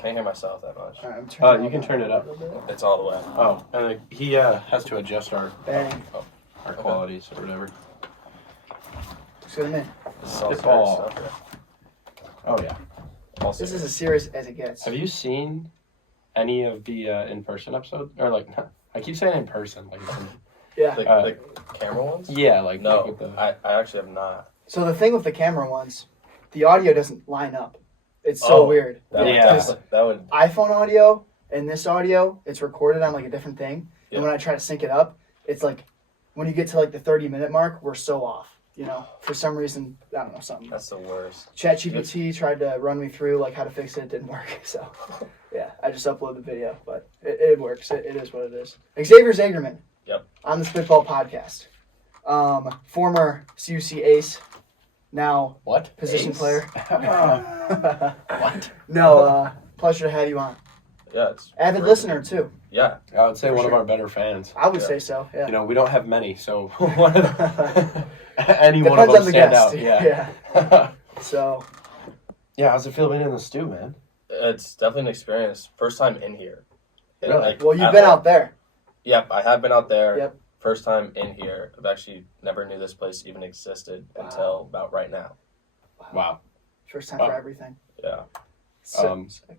Can't hear myself that much. All right, You can turn it up. It's all the way. Oh, and he has to adjust our qualities or whatever. Just get him in. Spitball. Oh, yeah. This is as serious as it gets. Have you seen any of the in-person episodes? Or, like, I keep saying in person. Like, yeah. The camera ones? Yeah, like... No, with the... I actually have not. So the thing with the camera ones, the audio doesn't line up. It's so weird. That would... iPhone audio and this audio, it's recorded on, like, a different thing. Yeah. And when I try to sync it up, it's like, when you get to, like, the 30-minute mark, we're so off. You know, for some reason, I don't know, something. That's the worst. ChatGPT tried to run me through, like, how to fix it. It didn't work. So, yeah, I just upload the video. But it works. It is what it is. Xavier Zagerman. Yep. On the Spitball podcast. Former CUC ace. Now, what? Position ace? Player. What? No, pleasure to have you on. Yeah, it's... Avid listener, too. Yeah. I would say one of our better fans. I would say so, yeah. You know, we don't have many, so one of the... Any Depends one of them on the stand guest. out. Yeah. So. Yeah, how's it feel being in the stew, man? It's definitely an experience. First time in here. Really? Like, well, you've been out there. Yep, I have been out there. Yep. First time in here. I've actually never knew this place even existed until about right now. Wow. First time for everything. Yeah. Sick.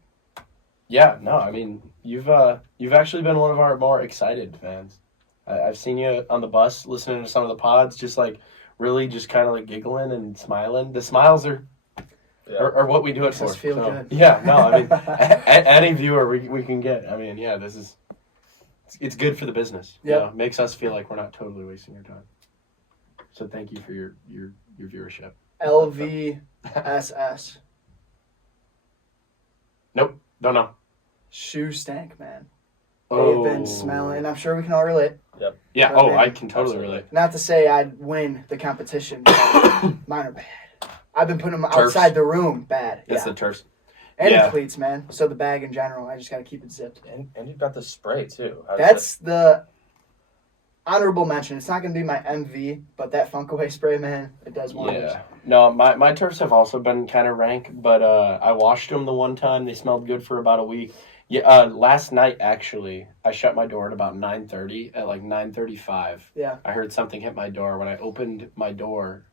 Yeah, no, I mean, you've actually been one of our more excited fans. I've seen you on the bus listening to some of the pods, just like really just kind of like giggling and smiling. The smiles are what we do it for. Makes us feel good. Yeah, no, I mean, any viewer we can get. I mean, yeah, it's good for the business. Yeah, you know, makes us feel like we're not totally wasting your time. So thank you for your viewership. LVSS. Nope, don't know. Shoe stank, man. Oh. They've been smelling, and I'm sure we can all relate. Yep. Yeah. But I can totally relate. Not to say I'd win the competition, but mine are bad. I've been putting them outside the room. Bad. It's the turfs. And the cleats, man. So the bag in general, I just got to keep it zipped. And you've got the spray, too. That's the honorable mention. It's not going to be my MV, but that Funk Away spray, man, it does wonders. Yeah. No, my turfs have also been kind of rank, but I washed them the one time. They smelled good for about a week. Yeah, last night, actually, I shut my door at about 9:30. At like 9:35, I heard something hit my door. When I opened my door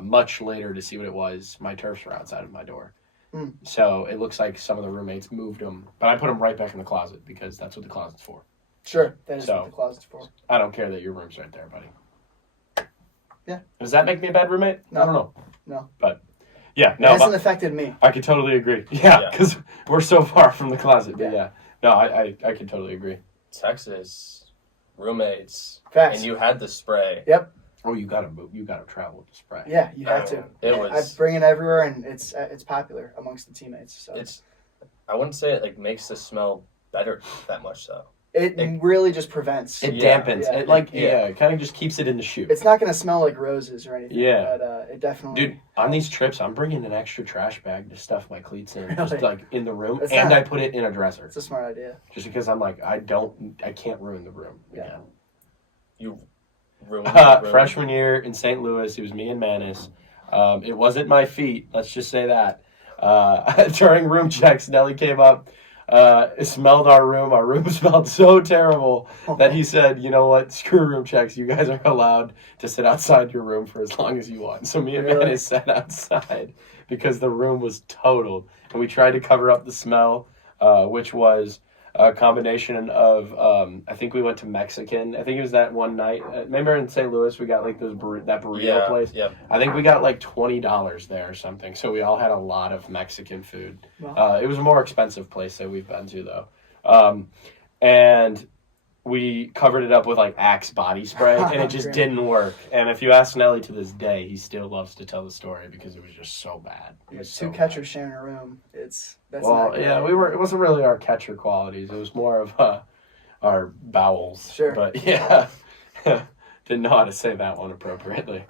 much later to see what it was, my turfs were outside of my door. Mm. So it looks like some of the roommates moved them, but I put them right back in the closet because that's what the closet's for. Sure, that is what the closet's for. I don't care that your room's right there, buddy. Yeah. Does that make me a bad roommate? No. I don't know. No. But, yeah. No, it hasn't affected me. I could totally agree. Yeah, because we're so far from the closet. But yeah. No, I could totally agree. Texas, roommates. Facts. And you had the spray. Yep. Oh, you gotta travel with the spray. Yeah, you have to. I bring it everywhere, and it's popular amongst the teammates. So I wouldn't say it like makes the smell better that much though. It really just prevents. It dampens. Yeah. It kind of just keeps it in the shoe. It's not going to smell like roses or anything. Yeah. But it definitely... Dude, on these trips, I'm bringing an extra trash bag to stuff my cleats in. Really? Just like in the room. I put it in a dresser. It's a smart idea. Just because I'm like, I can't ruin the room again. You ruined the room. Freshman year in St. Louis, it was me and Manis. It wasn't my feet. Let's just say that. During room checks, Nelly came up. It smelled our room. Our room smelled so terrible that he said, you know what, screw room checks. You guys are allowed to sit outside your room for as long as you want. So me and Manis sat outside because the room was totaled. And we tried to cover up the smell, which was a combination of, I think we went to Mexican. I think it was that one night. Remember in St. Louis, we got like that burrito place? Yeah. I think we got like $20 there or something. So we all had a lot of Mexican food. Wow. It was a more expensive place that we've been to, though. And we covered it up with like Axe body spray, and it just didn't work. And if you ask Nelly to this day, he still loves to tell the story because it was just so bad. It was two catchers sharing a room. That's it wasn't really our catcher qualities. It was more of our bowels. Sure. But yeah, didn't know how to say that one appropriately.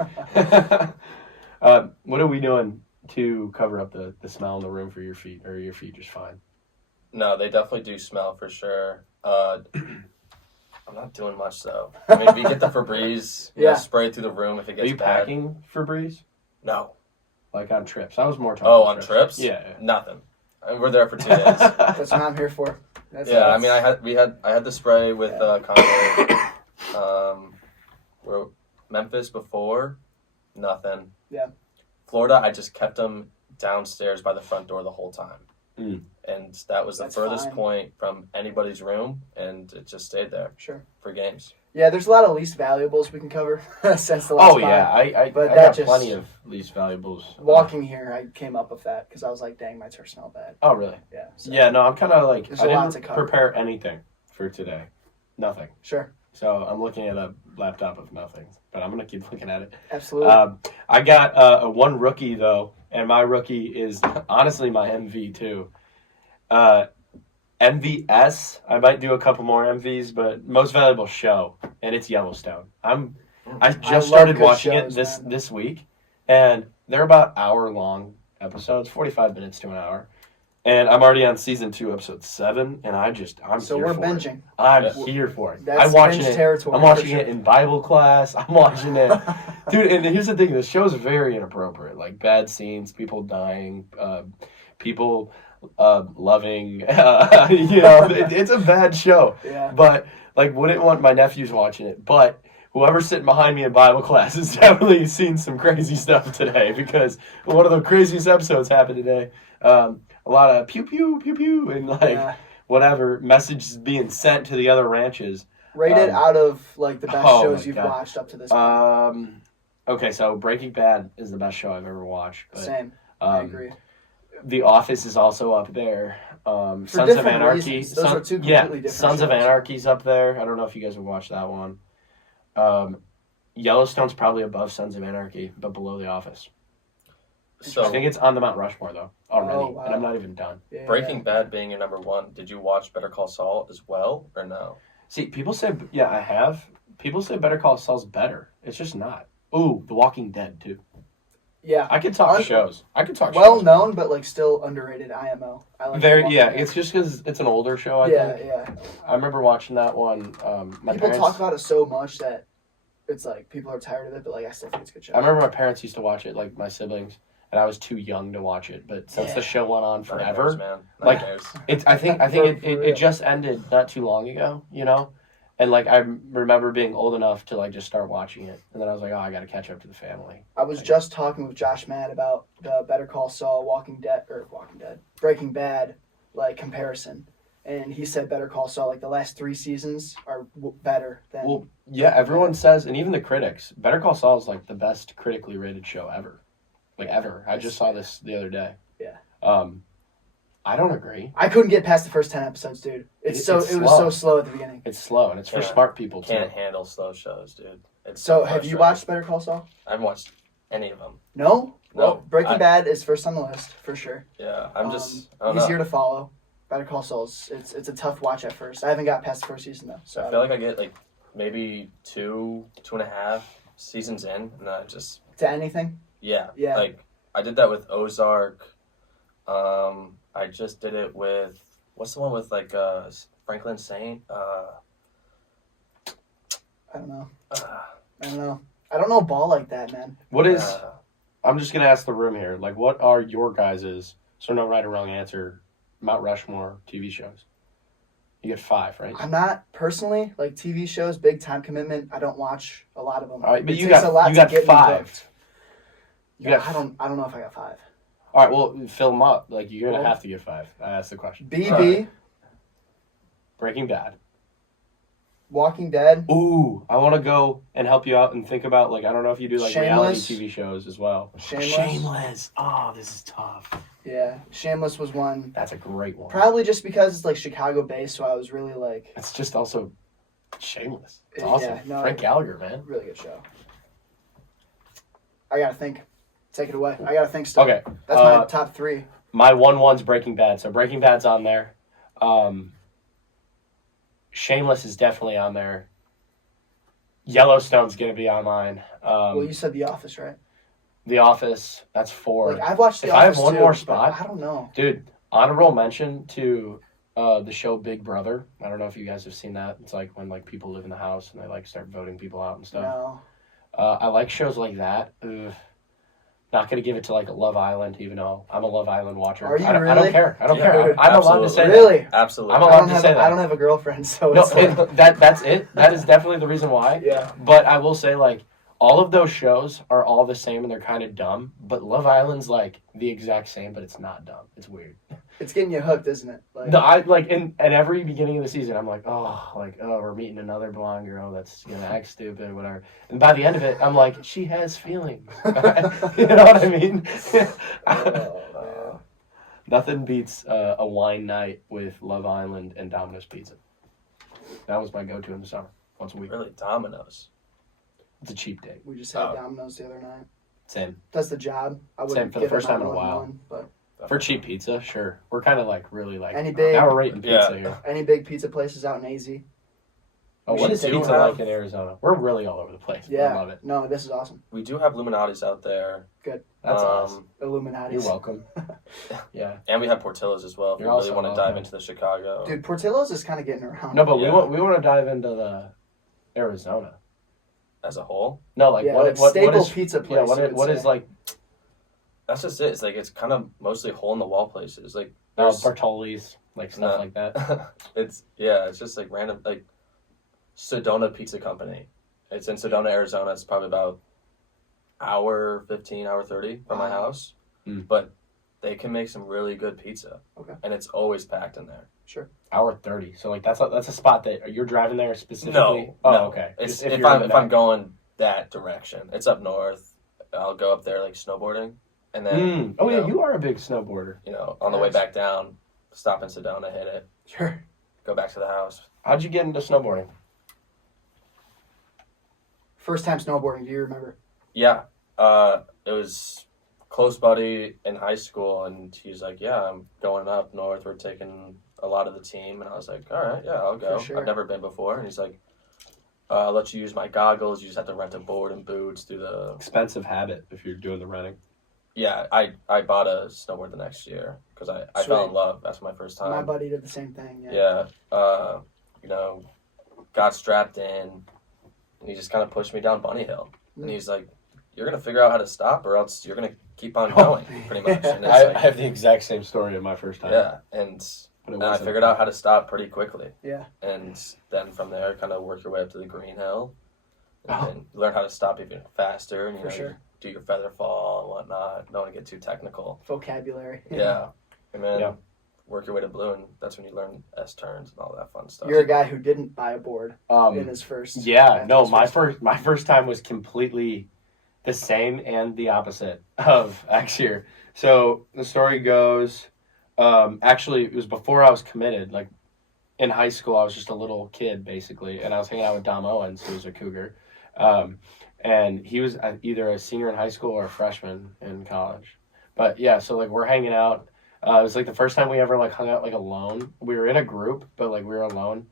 What are we doing to cover up the smell in the room for your feet, or are your feet just fine? No, they definitely do smell for sure. I'm not doing much though. I mean, if you get the Febreze, spray it through the room if it gets bad. Are you packing Febreze? No. Like on trips? I was more talking on trips? Yeah. Nothing. And we're there for 2 days. That's what I'm here for. I mean, I had the spray with Connor. We're Memphis before, nothing. Yeah. Florida, I just kept them downstairs by the front door the whole time. Mm. And that was the furthest point from anybody's room, and it just stayed there. Sure. For games. Yeah, there's a lot of least valuables we can cover since the last time. I But got plenty of least valuables. Walking here, I came up with that because I was like, dang, my turf smelled bad. Oh, really? Yeah. So. Yeah, no, I'm kind of like, There's I a lot didn't to cover. prepare anything for today. Nothing. Sure. So I'm looking at a laptop of nothing, but I'm going to keep looking at it. Absolutely. I got a one rookie, though, and my rookie is honestly my MV, too. MVS, I might do a couple more MVs, but most valuable show, and it's Yellowstone. I just started watching it this week, and they're about hour-long episodes, 45 minutes to an hour. And I'm already on season 2, episode 7, and I'm so here we're for binging. it. I'm here for it. That's I'm watching binge it. territory. I'm watching it in Bible class. I'm watching it, dude. And here's the thing: the show's very inappropriate. Like bad scenes, people dying, people loving. It's a bad show. Yeah. But like, wouldn't want my nephews watching it. But whoever's sitting behind me in Bible class has definitely seen some crazy stuff today because one of the craziest episodes happened today. A lot of pew pew pew pew and whatever messages being sent to the other ranches. Rated out of like the best shows you've watched up to this point. Okay, so Breaking Bad is the best show I've ever watched. But, Same. I agree. The Office is also up there. For Sons of Anarchy. Reasons. Those are two completely different Sons shows. of Anarchy's up there. I don't know if you guys have watched that one. Yellowstone's probably above Sons of Anarchy, but below The Office. So I think it's on the Mount Rushmore though already, Oh, wow. and I'm not even done. Yeah, Breaking Bad being your number 1, did you watch Better Call Saul as well, or no? See, people say I have. People say Better Call Saul's better. It's just not. Ooh, The Walking Dead too. Yeah. I could talk shows. I could talk Well shows. known, but like still underrated IMO. I like Very, Walking yeah. Dead. It's just because it's an older show. I Yeah, think. yeah. I remember watching that one. My People parents, talk about it so much that it's like people are tired of it, but like I still think it's a good show. I remember my parents used to watch it, like my siblings, and I was too young to watch it. But since the show went on forever, Nightmares, man. like, Nightmares. I think it just ended not too long ago, you know. And like I remember being old enough to like just start watching it, and then I was like, oh, I got to catch up to the family. I was just talking with Josh Matt about the Better Call Saul, Breaking Bad, like comparison, and he said Better Call Saul, like the last 3 seasons are better than. Well, yeah, everyone says, and even the critics, Better Call Saul is like the best critically rated show ever, like ever. I just saw this the other day. Yeah. I don't agree. I couldn't get past the first 10 episodes, dude. It was so slow at the beginning. It's slow, and it's for smart people too. Can't handle slow shows, dude. It's So have you watched Better Call Saul? I haven't watched any of them. No. Well, No, Breaking Bad is first on the list for sure. Yeah, I don't know. Easier to follow. Better Call Saul's it's a tough watch at first. I haven't got past the first season though. So I feel like I get like maybe 2.5 seasons in, and then I just to anything. yeah. Yeah. Like I did that with Ozark. I just did it with what's the one with like Franklin Saint. I don't know. I don't know ball like that, man. What is? I'm just gonna ask the room here. Like, what are your guys's? So no right or wrong answer. Mount Rushmore TV shows. You get 5, right? I'm not personally like TV shows. Big time commitment. I don't watch a lot of them. All right, but It you takes got a lot you to got get me 5. booked. You Yeah, got. I don't know if I got 5. All right, well, fill them up. Like you're gonna have to get 5. I asked the question. BB, Breaking Bad. Walking Dead. Ooh, I want to go and help you out and think about like I don't know if you do like reality Shameless. TV shows as well. Shameless. Oh, this is tough. Yeah, Shameless was one. That's a great one. Probably just because it's like Chicago based, so I was really like It's just also Shameless. It's Yeah, awesome. no, Frank Gallagher, man. really good show. I gotta think. Take it away. I gotta think still. Okay. That's my top 3. My 1-1's Breaking Bad. So Breaking Bad's on there. Shameless is definitely on there. Yellowstone's gonna be on mine. Well, you said The Office, right? The Office, that's 4. Like I've watched The If I Office have one too, more but spot- I don't know. Dude, honorable mention to the show Big Brother. I don't know if you guys have seen that. It's like when like people live in the house and they like start voting people out and stuff. No. I like shows like that. Ugh. Not going to give it to like a Love Island, even though I'm a Love Island watcher. Are you I don't really? care. I don't Yeah, care. I'm allowed to say Really? that. Absolutely. I'm allowed to say that. I don't have a girlfriend, so No, it's like, and that's it. That is definitely the reason why. yeah. But I will say, like, all of those shows are all the same and they're kind of dumb. But Love Island's like the exact same, but it's not dumb. It's weird. It's getting you hooked, isn't it? Like, No, I like in at every beginning of the season, I'm like, oh, we're meeting another blonde girl that's gonna act stupid, whatever. And by the end of it, I'm like, she has feelings. You know what I mean? Nothing beats a wine night with Love Island and Domino's Pizza. That was my go-to in the summer, once a week. Really, Domino's. It's a cheap date. we just had Domino's the other night. Same. That's the job. I Same wouldn't for the give first a time in a while. 911, but For cheap pizza, sure. We're kind of like really like Any big- now we're rating pizza Yeah. here. any big pizza places out in AZ? Oh, We what should is do pizza have- like in Arizona? We're really all over the place. I Yeah. love it. No, this is awesome. We do have Illuminati's out there. That's us. Illuminati. You're welcome. Yeah. And we have Portillo's as well if You're you really also want to welcome. dive into the Chicago. Dude, Portillo's is kind of getting around. No, but Yeah. we want to dive into the Arizona. As a whole, No, like yeah, what like what staple is pizza place. yeah, you would what say. is like that's just it. It's like it's kind of mostly hole in the wall places. Like there's Bartoli's, like stuff No. like that. it's just like random like Sedona Pizza Company. It's in Sedona, Arizona. It's probably about hour 15, hour 30 from my house. Mm. But they can make some really good pizza. Okay. And it's always packed in there. Sure. Hour 30. So like that's a spot that you're driving there specifically. No. Oh, no. okay. It's Just if you're in I'm the back. going that direction. It's up north. I'll go up there like snowboarding, and then Oh yeah, know, you are a big snowboarder. on the way Nice. back down, stop in Sedona, hit it, Sure. go back to the house. How'd you get into snowboarding? First time snowboarding, do you remember? Yeah, it was close buddy in high school, and he's like, "Yeah, I'm going up north. We're taking a lot of the team," and I was like, "All right, yeah, I'll go. For sure. I've never been before," and he's like, "I'll let you use my goggles. You just have to rent a board and boots. Do the Expensive habit if you're doing the renting. yeah." I bought a snowboard the next year because I fell in Sweet. love. That's my first time. My buddy did the same thing. Yeah. Got strapped in, and he just kind of pushed me down Bunny Hill. And he's like, "You're going to figure out how to stop or else you're going to keep on going," pretty much. And it's I like, have the exact same story in my first time. yeah, and But it I wasn't- figured out how to stop pretty quickly. Yeah. And then from there, kind of work your way up to the green hill. And Oh. then learn how to stop even faster. And, For sure. you do your feather fall and whatnot. Don't want to get too technical. Vocabulary. Yeah. And then Yeah. work your way to blue, and that's when you learn S-turns and all that fun stuff. You're a guy who didn't buy a board in his first. Yeah, after no, his my first time was completely the same and the opposite of Xavier. So the story goes, actually it was before I was committed. Like in high school, I was just a little kid basically, and I was hanging out with Dom Owens, who was a Cougar, and he was either a senior in high school or a freshman in college. But yeah, so like we're hanging out. It was like the first time we ever like hung out like alone. We were in a group, but like we were alone,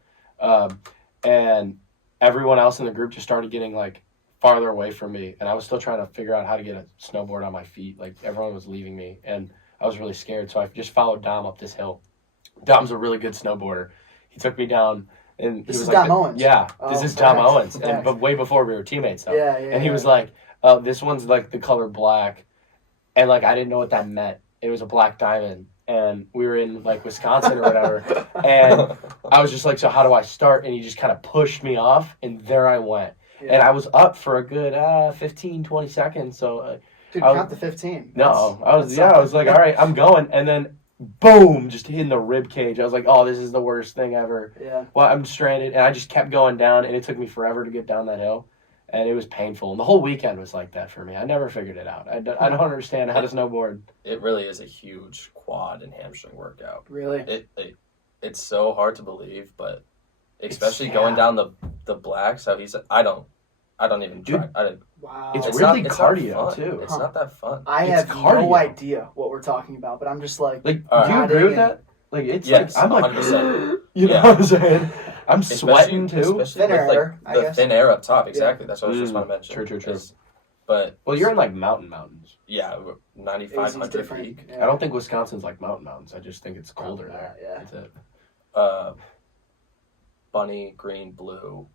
and everyone else in the group just started getting like farther away from me, and I was still trying to figure out how to get a snowboard on my feet. Like everyone was leaving me, and I was really scared. So I just followed Dom up this hill. Dom's a really good snowboarder. He took me down, and This he was is like, Dom Owens? Yeah, Oh, this is Dom facts. Owens, and Facts. but way before we were teammates. Though. Yeah, And he was like, "Oh, this one's like the color black," and like I didn't know what that meant. It was a black diamond, and we were in like Wisconsin or whatever, and I was just like, "So how do I start?" And he just kind of pushed me off, and there I went. Yeah. And I was up for a good 15, 20 seconds. So Dude, I was- count the 15. no, I was that's like, all right, I'm going, and then boom, just hitting the rib cage. I was like, oh, this is the worst thing ever. Yeah. Well, I'm stranded, and I just kept going down, and it took me forever to get down that hill, and it was painful. And the whole weekend was like that for me. I never figured it out. I don't understand how to snowboard. It really is a huge quad and hamstring workout. Really? It's so hard to believe, but especially yeah. going down the blacks, how he said, I don't even try. Dude, I didn't. Wow. It's It's really not cardio, fun. too. It's not that fun. I it's have cardio. no idea what we're talking about, but I'm just like, Like, All do you right. agree with that? Like, it's Yes, like, I'm like, 100%. you know Yeah. what I'm saying? I'm sweating, too. Especially Thin with, air, I the guess. thin air up top. Exactly. That's what I was just Mm, want to mention. true. But Well, you're in, like, mountains. yeah, AZ's 9,500 different. peak. Yeah. I don't think Wisconsin's like mountains. I just think it's colder Probably there. not, yeah. That's it. Bunny, green, blue,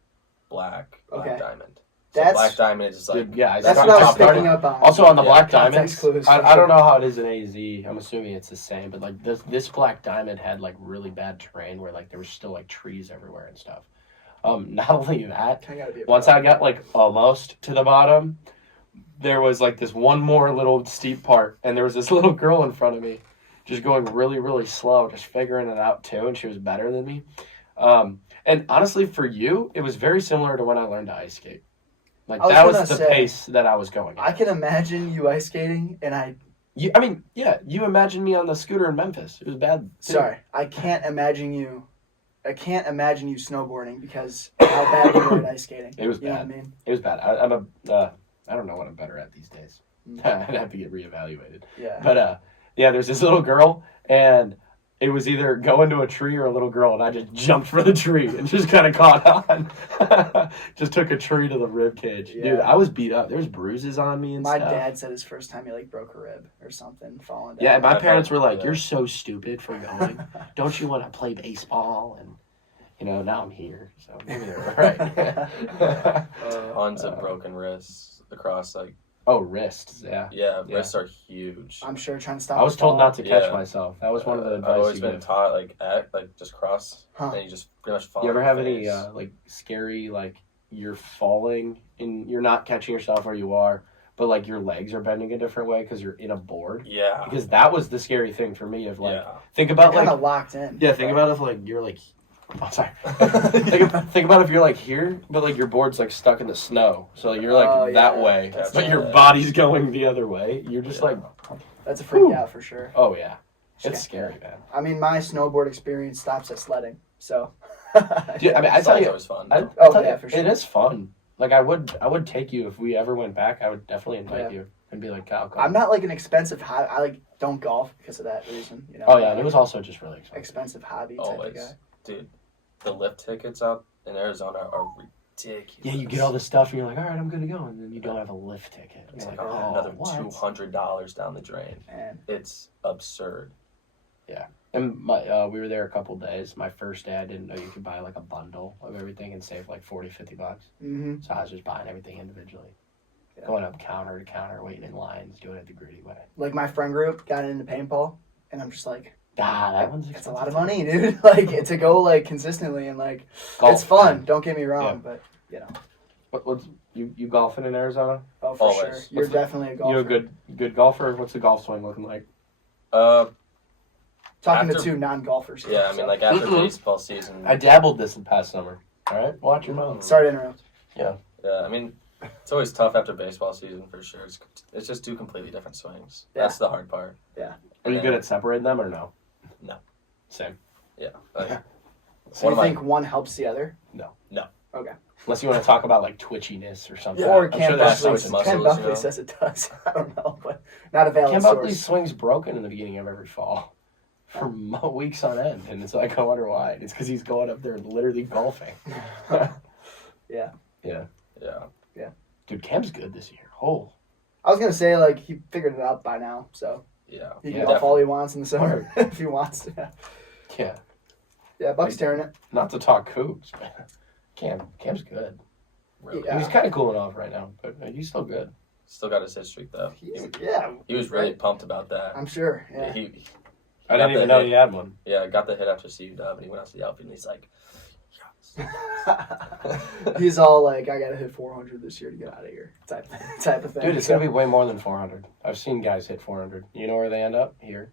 black Okay. diamond. So That's- Black Diamond is just like Dude, yeah, That's I what I was started- picking up on. Also on the Yeah, Black context Diamonds, clues, for I don't sure. know how it is in AZ. I'm assuming it's the same, but like this Black Diamond had like really bad terrain where like there was still like trees everywhere and stuff. Not only that, I gotta be a once pro. I got like almost to the bottom, there was like this one more little steep part, and there was this little girl in front of me, just going really, really slow, just figuring it out too, and she was better than me. And honestly, for you, it was very similar to when I learned to ice skate. Like I was that was gonna the say, pace that I was going. I can imagine you ice skating, and You imagine me on the scooter in Memphis. It was bad. Too. sorry, I can't imagine you snowboarding because how bad you were at ice skating. It was You know what I bad. mean? It was bad. I don't know what I'm better at these days. I'd have to get reevaluated. Yeah. But there's this little girl, and it was either go into a tree or a little girl, and I just jumped for the tree and just kind of caught on. Just took a tree to the rib cage. Yeah. Dude, I was beat up. There's bruises on me and My stuff. dad said his first time he like broke a rib or something falling down. Yeah, my I've parents heard were like, that. "You're so stupid for going. Don't you want to play baseball?" And now I'm here, so maybe they were right. tons of broken wrists across like Oh, wrists, yeah. yeah, Yeah. wrists are huge. I'm sure trying to stop. I was the told fall. not to catch Yeah. myself. That was one of the I've advice always you been give. taught like just cross Huh. and you just pretty much fall. You ever on have your any face. like scary like you're falling and you're not catching yourself where you are, but like your legs are bending a different way because you're in a board? Yeah. Because that was the scary thing for me. Of like, Yeah. think about kind like of locked in. think about if like you're like. Oh, sorry. think about if you're like here, but like your board's like stuck in the snow, so you're like Oh, that yeah. way, That's but your right. body's going the other way. You're just like, That's a freak Whew. out for sure. oh yeah, Yeah. it's scary, man. I mean, my snowboard experience stops at sledding, so. Dude, I mean, I tell Sledding's you, always fun. I Oh, tell yeah, you, for sure. it is fun. Like I would take you if we ever went back. I would definitely invite you and be like, Kyle, come. I'm not like an expensive hobby. I like don't golf because of that reason. Oh yeah, and it was also just really expensive. expensive hobby type Always. of guy. Dude, the lift tickets out in Arizona are ridiculous. Yeah, you get all this stuff and you're like, all right, I'm good to go, and then you don't have a lift ticket. It's You're like, like, oh, oh, another what? $200 down the drain. Man, It's absurd. And we were there a couple days. My first day, I didn't know you could buy like a bundle of everything and save like $40-50. mm-hmm. So I was just buying everything individually. Yeah. Going up counter to counter, waiting in lines, doing it the gritty way. Like my friend group got into paintball, and I'm just like, That one's it's expensive. a lot of money, dude. Like to go like consistently and like Golf, it's fun. man. Don't get me wrong, Yeah. but you know, What's you golfing in Arizona? oh for Always. sure, you're What's the- definitely a golfer. You a good golfer? What's the golf swing looking like? Talking to after- two non-golfers. here, Yeah, I so. mean, like after Mm-mm. baseball season. I dabbled this past summer. All right, watch your mouth. Sorry to interrupt. Yeah, I mean, it's always tough after baseball season for sure. It's just two completely different swings. Yeah. That's the hard part. Are you good at separating them or no? No. Same. Yeah. Like, So One you of my- think one helps the other? Unless you want to talk about like twitchiness or something. Or I'm Cam sure that's Buckley, something. muscles, Cam Buckley you know? says it does. I don't know, but not a valid Cam source. Buckley's swing's broken in the beginning of every fall for weeks on end, and it's like I wonder why. It's because he's going up there and literally golfing. Yeah. yeah. Dude, Cam's good this year. Oh, I was gonna say like he figured it out by now, so Yeah. he can Yeah, golf all he wants in the summer if he wants to. yeah. Yeah, Buck's tearing it. Not to talk Cougs, but Cam's good. Really. Yeah. He's kind of cooling off right now, but he's still good. Still got his hit streak though. Yeah, He was really pumped about that. I'm sure. Yeah. He I got didn't the even know hit. he had one. Yeah, got the hit after CU dub, and he went out to the outfield, and he's like, yes. He's all like, I gotta hit 400 this year to get out of here, type of thing. Dude, it's gonna be way more than 400. I've seen guys hit 400. You know where they end up? Here.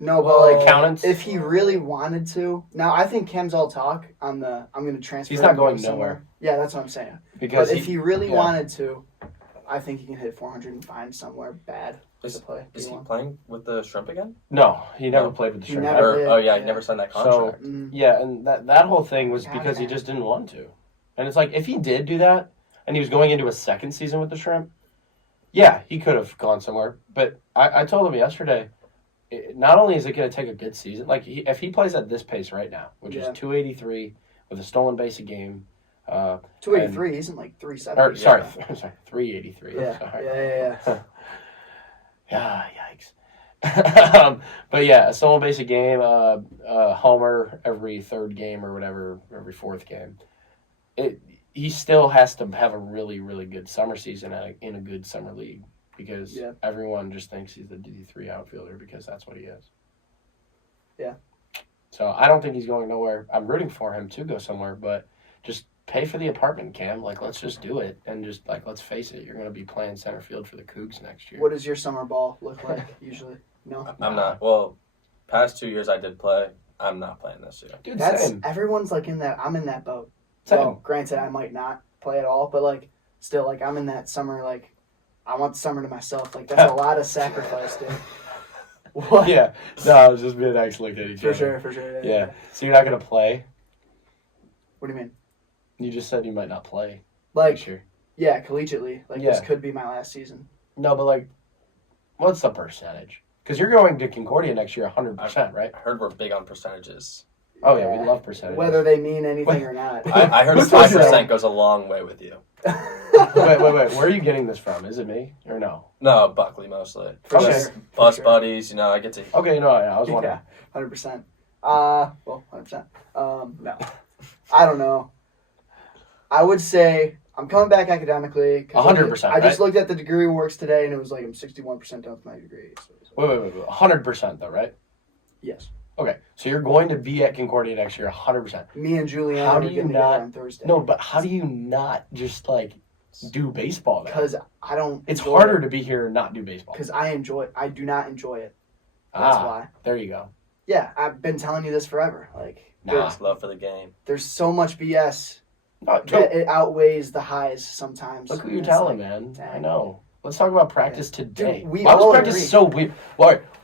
no, but Well, like Accountants. if he really wanted to. Now I think Cam's all talk on the. I'm gonna transfer. He's not him to going somewhere. nowhere. Yeah, that's what I'm saying. Because But if he really yeah. wanted to, I think he can hit 400 and find somewhere bad Is, to play. is he D1. playing with the shrimp again? No, he never No. played with the He Shrimp. never Or, did, oh yeah, he yeah. never signed that So- contract. Mm. Yeah, and that whole thing was Got because he it. just didn't want to. And it's like, if he did do that, and he was going into a second season with the Shrimp, yeah, he could have gone somewhere. But I told him yesterday, not only is it going to take a good season, like if he plays at this pace right now, which Yeah. is 283 with a stolen base a game, 283 isn't like 370. or sorry, I'm sorry, 383. Yeah, Sorry. yeah. Yeah, yikes. But yeah, a stolen base a game, homer every third game or whatever, every fourth game. he still has to have a really, really good summer season in a good summer league because everyone just thinks he's the D3 outfielder because that's what he is. Yeah. So I don't think he's going nowhere. I'm rooting for him to go somewhere, but just pay for the apartment, Cam. Like, let's just do it. And just, like, let's face it, you're going to be playing center field for the Cougs next year. What does your summer ball look like usually? No? I'm not. Well, past 2 years I did play. I'm not playing this year. Dude, That's same. everyone's like in that. I'm in that boat. Same. Well, granted, I might not play at all, but like still, like I'm in that summer. Like I want the summer to myself. Like that's a lot of sacrifice, dude. What? Yeah. No, I was just being excellent at each For other. sure. Yeah. So you're not going to play? What do you mean? You just said you might not play Like, next year. yeah, collegiately. Like Yeah. this could be my last season. No, but like, what's the percentage? Because you're going to Concordia next year 100%, right? I heard we're big on percentages. Oh, yeah, we love percentages. Whether they mean anything or not. I heard Who told you 5% that? goes a long way with you. wait. Where are you getting this from? Is it me or no? No, Buckley mostly. For Okay. sure. Bus For sure. buddies, you know, I get to. Okay, no, I was wondering. Yeah, 100%. Well, 100%. No. I don't know. I would say I'm coming back academically. 100%, I just right? looked at the degree works today, and it was like I'm 61% done with my degree. So, Wait. 100% though, right? yes. Okay, so you're going to be at Concordia next year 100%. Me and Julianne How are do getting you together not- on Thursday. No, but how do you not just like do baseball then? Because I don't. It's harder to be here and not do baseball. Because I enjoy it. I do not enjoy it. That's why. There you go. Yeah, I've been telling you this forever. Like, Nah. Just love for the game. there's so much BS No, that it outweighs the highs sometimes. look what you're And it's telling, like, man. dang. I know. Let's talk about practice today. Dude, we why was all practice agree. so weird?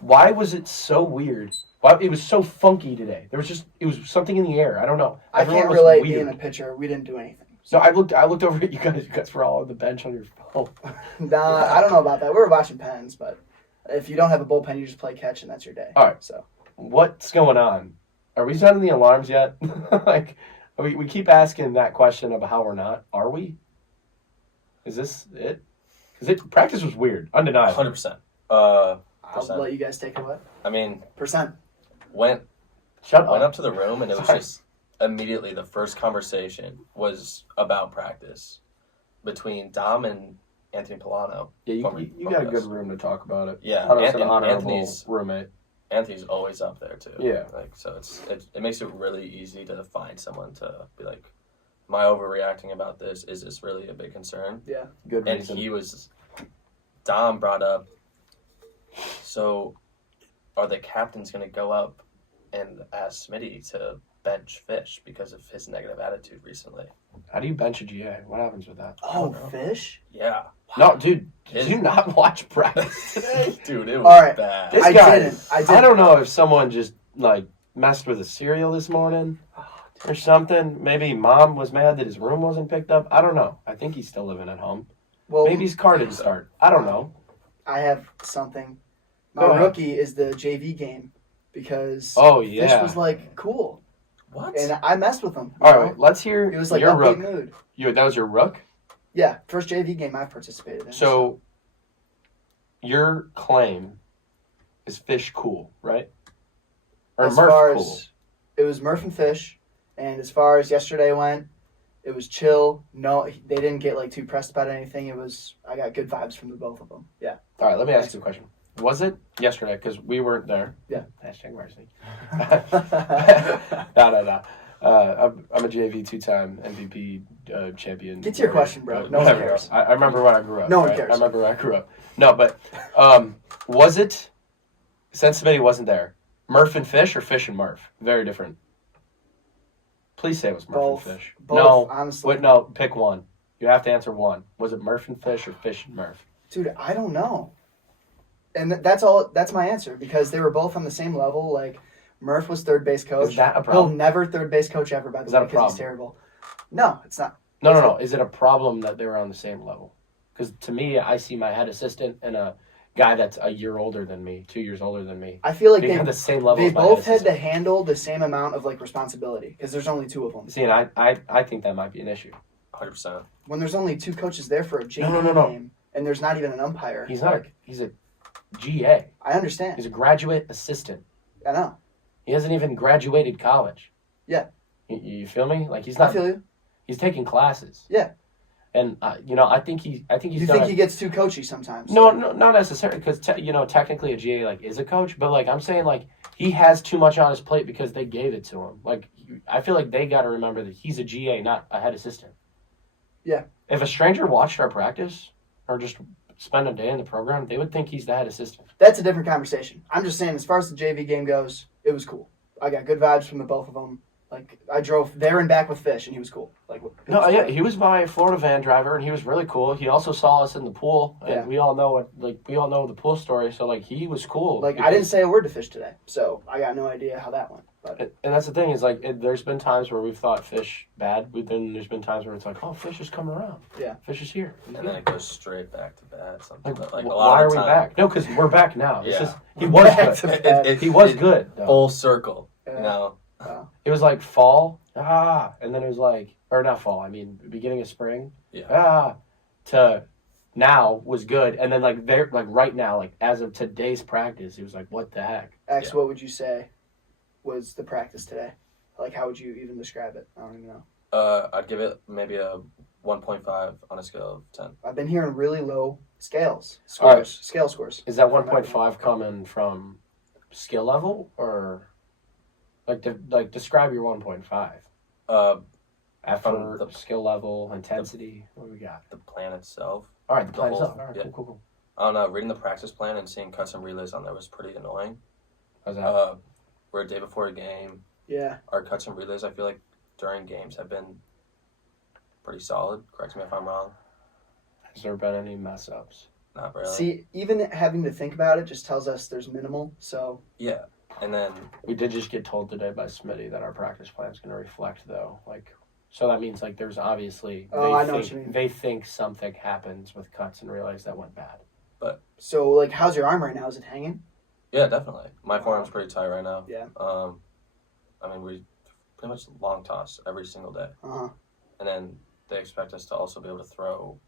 Why was it so weird? Why it was so funky today? It was something in the air. I don't know. I Everyone can't was relate weird. being a pitcher. We didn't do anything. No, I looked over at you guys. You guys were all on the bench on your phone. Nah, I don't know about that. We were watching Pens, but if you don't have a bullpen, you just play catch, and that's your day. All right. So What's going on? Are we sounding the alarms yet? Like, we keep asking that question about how we're not. Are we? Is this it? Because practice was weird, undeniable. 100%. I'll Percent. let you guys take it away. I mean, Percent. went Shut went up. up to the room and it was Sorry. just immediately the first conversation was about practice between Dom and Anthony Pilano. Yeah, you Former- got a former good Gus. room to talk about it. Yeah, An honorable Anthony's roommate. Anthony's always up there too. Yeah. Like so, it makes it really easy to find someone to be like, am I overreacting about this? Is this really a big concern? Good And reason. Dom brought up, so are the captains going to go up and ask Smitty to bench Fish because of his negative attitude recently? How do you bench a GA? What happens with that? Oh, know. Fish? Yeah. No, dude, did His- you not watch practice today? Dude, it was All right. bad. This I guy, didn't. I don't know if someone just like messed with his cereal this morning or something. Maybe mom was mad that his room wasn't picked up. I don't know. I think he's still living at home. Well, Maybe his car didn't start. I don't know. I have something. Go My ahead. rookie is the JV game because Oh Fish yeah. was like cool, What? and I messed with him. you All know? right, let's hear It was like your upbeat rook. mood. That was your rook. Yeah, first JV game I've participated in. So your claim is Fish cool, right? Or as Murph far cool. as it was Murph and Fish, and as far as yesterday went, it was chill. No, they didn't get like too pressed about anything. It was I got good vibes from the both of them. Yeah. All right, let me ask you a question. Was it yesterday? Because we weren't there. Yeah. Hashtag varsity. No. I'm a JV two-time MVP champion. Get to your question, bro. No one Whatever. cares. I remember when I grew up. No one right? cares. I remember when I grew up. No, but was it, since somebody wasn't there, Murph and Fish or Fish and Murph? Very different. Please say it was Murph Both. and Fish. Both, No. honestly. Wait, no, pick one. You have to answer one. Was it Murph and Fish or Fish and Murph? Dude, I don't know. And that's all. That's my answer because they were both on the same level. Like Murph was third base coach. Is that a He'll problem? never third base coach ever. By the Is that way, a because he's problem? terrible. No, it's not. No. Is it a problem that they were on the same level? Because to me, I see my head assistant and a guy that's a year older than me, 2 years older than me. I feel like Being they on the same level they as my both head had to assistant. handle the same amount of like responsibility because there's only two of them. See, and I think that might be an issue. 100%. When there's only two coaches there for a JV No. game and there's not even an umpire. He's not. Like, He's a GA. I understand. He's a graduate assistant. I know. He hasn't even graduated college. Yeah. You feel me? Like he's I not. feel you. He's taking classes. Yeah. And I think he's. You think he gets too coachy sometimes? No, not necessarily, because technically a GA like is a coach, but like I'm saying, like he has too much on his plate because they gave it to him. Like I feel like they got to remember that he's a GA, not a head assistant. Yeah. If a stranger watched our practice or just spent a day in the program, they would think he's the head assistant. That's a different conversation. I'm just saying, as far as the JV game goes, it was cool. I got good vibes from the both of them. Like, I drove there and back with Fish, and he was cool. Like, He was my Florida van driver, and he was really cool. He also saw us in the pool, and we all know the pool story. So like, he was cool. Like, I didn't say a word to Fish today, so I got no idea how that went. But and that's the thing is like, there's been times where we've thought Fish bad, but then there's been times where it's like, oh, Fish is coming around. Yeah, Fish is here. And then it goes straight back to bad. Something like a why lot are of we the time. back? No, because we're back now. Yeah. He was good. He was good. Though. Full circle. You know. It was like fall, and then it was like, or not fall, I mean, beginning of spring, to now was good. And then like right now, like as of today's practice, it was like, what the heck? X, what would you say was the practice today? Like, how would you even describe it? I don't even know. I'd give it maybe a 1.5 on a scale of 10. I've been hearing really low scale scores. Is that 1.5 coming from skill level or like describe your 1.5? Effort, skill level, intensity. What do we got? The plan itself. All right, the plan itself. All right, yeah. cool. I don't know. Reading the practice plan and seeing cuts and relays on there was pretty annoying. How's that? We're a day before a game. Yeah. Our cuts and relays, I feel like during games have been pretty solid. Correct me if I'm wrong. Has there been any mess ups? Not really. See, even having to think about it just tells us there's minimal. So yeah, and then we did just get told today by Smitty that our practice plan is going to reflect though, like. So that means like there's obviously I know what you mean. They think something happens with cuts and realize that went bad. But so like, how's your arm right now? Is it hanging? Yeah, definitely. My forearm's pretty tight right now. Yeah. I mean, we pretty much long toss every single day. And then they expect us to also be able to throw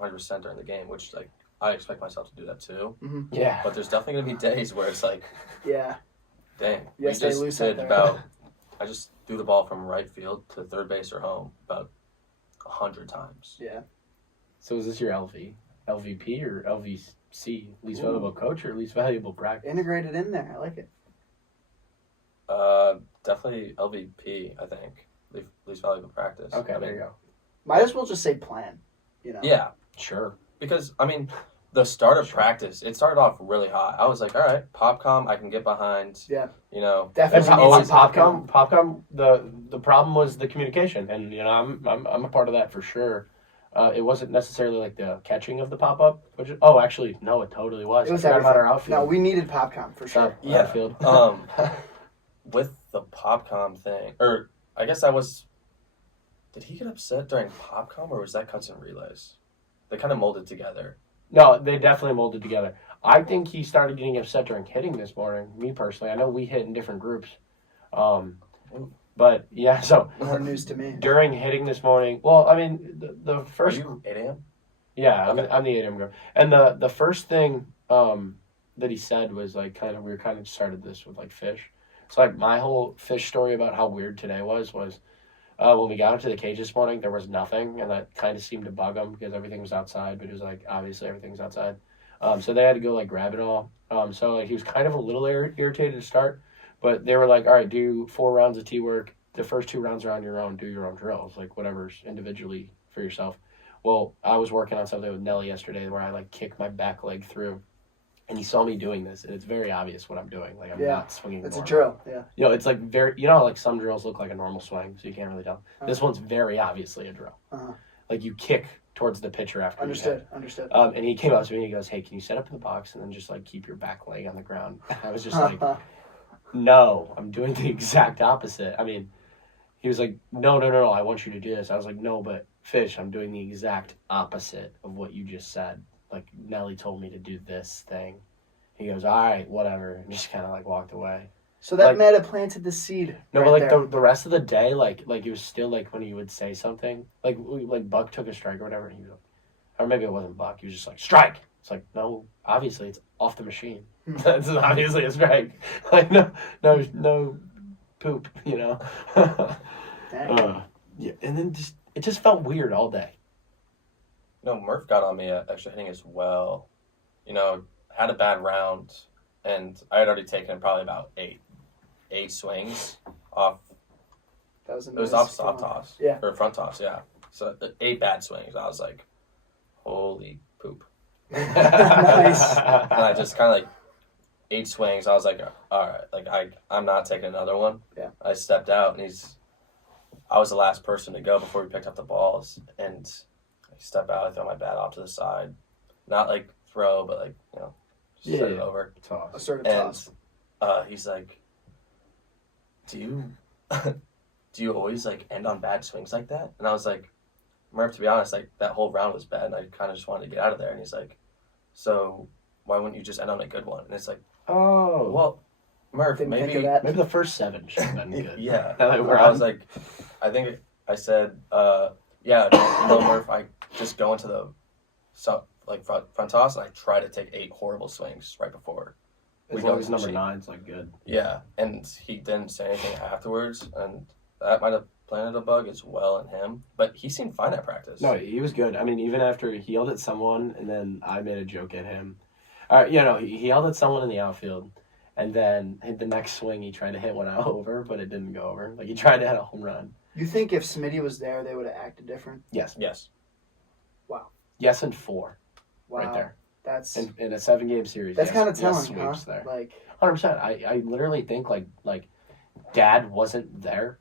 100% during the game, which like I expect myself to do that too. Mm-hmm. Yeah. But there's definitely gonna be days where it's like, yeah, dang, yes, we they just lose did there. about. I just threw the ball from right field to third base or home about 100 times. Yeah. So is this your LVP or LVC, least valuable coach or least valuable practice? Integrated in there. I like it. Definitely LVP, I think. Least valuable practice. Okay, there you go. Might as well just say plan. You know. Yeah. Sure. Because, I mean, the start of practice, it started off really hot. I was like, all right, PopCom, I can get behind. Yeah. You know. Definitely. PopCom, the problem was the communication. And, you know, I'm a part of that for sure. It wasn't necessarily like the catching of the pop-up. Actually, no, it totally was. It was I forgot about our outfield. No, we needed PopCom for sure. Yeah. Outfield. With the PopCom thing, or I guess did he get upset during PopCom or was that cuts and relays? They kind of molded together. No, they definitely molded together. I think he started getting upset during hitting this morning, me personally. I know we hit in different groups. But, yeah, so. More news to me. During hitting this morning, well, I mean, the first. Are you 8 a.m.? Yeah, Okay. I'm the 8 a.m. girl. And the first thing that he said was, like, we were kind of started this with, like, Fish. So, like, my whole Fish story about how weird today was when we got up to the cage this morning, there was nothing, and that kind of seemed to bug him because everything was outside, but it was, like, obviously everything's outside. So they had to go, like, grab it all. So, like, he was kind of a little irritated to start, but they were like, all right, do 4 rounds of T-work. The first 2 rounds are on your own. Do your own drills, like, whatever's individually for yourself. Well, I was working on something with Nelly yesterday where I, like, kicked my back leg through. And he saw me doing this, and it's very obvious what I'm doing. Like, I'm not swinging. It's a drill, yeah. You know, it's like how, like, some drills look like a normal swing, so you can't really tell. This one's very obviously a drill. Like, you kick towards the pitcher after Understood. And he came up to me and he goes, hey, can you set up in the box and then just, like, keep your back leg on the ground? And I was just like, no, I'm doing the exact opposite. I mean, he was like, no, I want you to do this. I was like, no, but Fish, I'm doing the exact opposite of what you just said. Like, Nelly told me to do this thing. He goes, all right, whatever, and just kind of, like, walked away. So that like, might have planted the seed. No, right but, like, there. the rest of the day, like it was still, like, when he would say something, like Buck took a strike or whatever, and he was like, or maybe it wasn't Buck, he was just like, strike! It's like, no, obviously, it's off the machine. That's obviously a strike. Like, no poop, you know? Yeah, Yeah, and then it just felt weird all day. No, Murph got on me at extra hitting as well. Had a bad round, and I had already taken probably about eight swings off. That was a It was nice off soft one. toss. Yeah. Or front toss, yeah. So 8 bad swings. I was like, holy poop. Nice. And I just kind of like 8 swings. I was like, all right, like I'm not taking another one. Yeah. I stepped out, and I was the last person to go before we picked up the balls, and I step out, I throw my bat off to the side, not like throw, but like just set it over. Toss. Assertive And toss. he's like, do you always like end on bad swings like that? And I was like, Murph, to be honest, like that whole round was bad, and I kind of just wanted to get out of there. And he's like, so why wouldn't you just end on a good one? And it's like, Oh. well, Murph, Didn't think maybe of that. Maybe the first 7 should have been good. yeah. Now that Where I was like, I think I said, yeah, Murph, I just go into the front toss, and I try to take 8 horrible swings right before. as go long as to the number shape. 9's like good. Yeah, and he didn't say anything afterwards, and that might have planted a bug as well in him. But he seemed fine at practice. No, he was good. I mean, even after he yelled at someone, and then I made a joke at him. He yelled at someone in the outfield, and then the next swing he tried to hit one over, but it didn't go over. Like he tried to hit a home run. You think if Smitty was there, they would have acted different? Yes. Yes. Yes, and 4 Wow. right there. That's In a 7-game series. that's yes, kind of yes, telling, huh? sweeps there. Like 100%. I literally think like Dad wasn't there,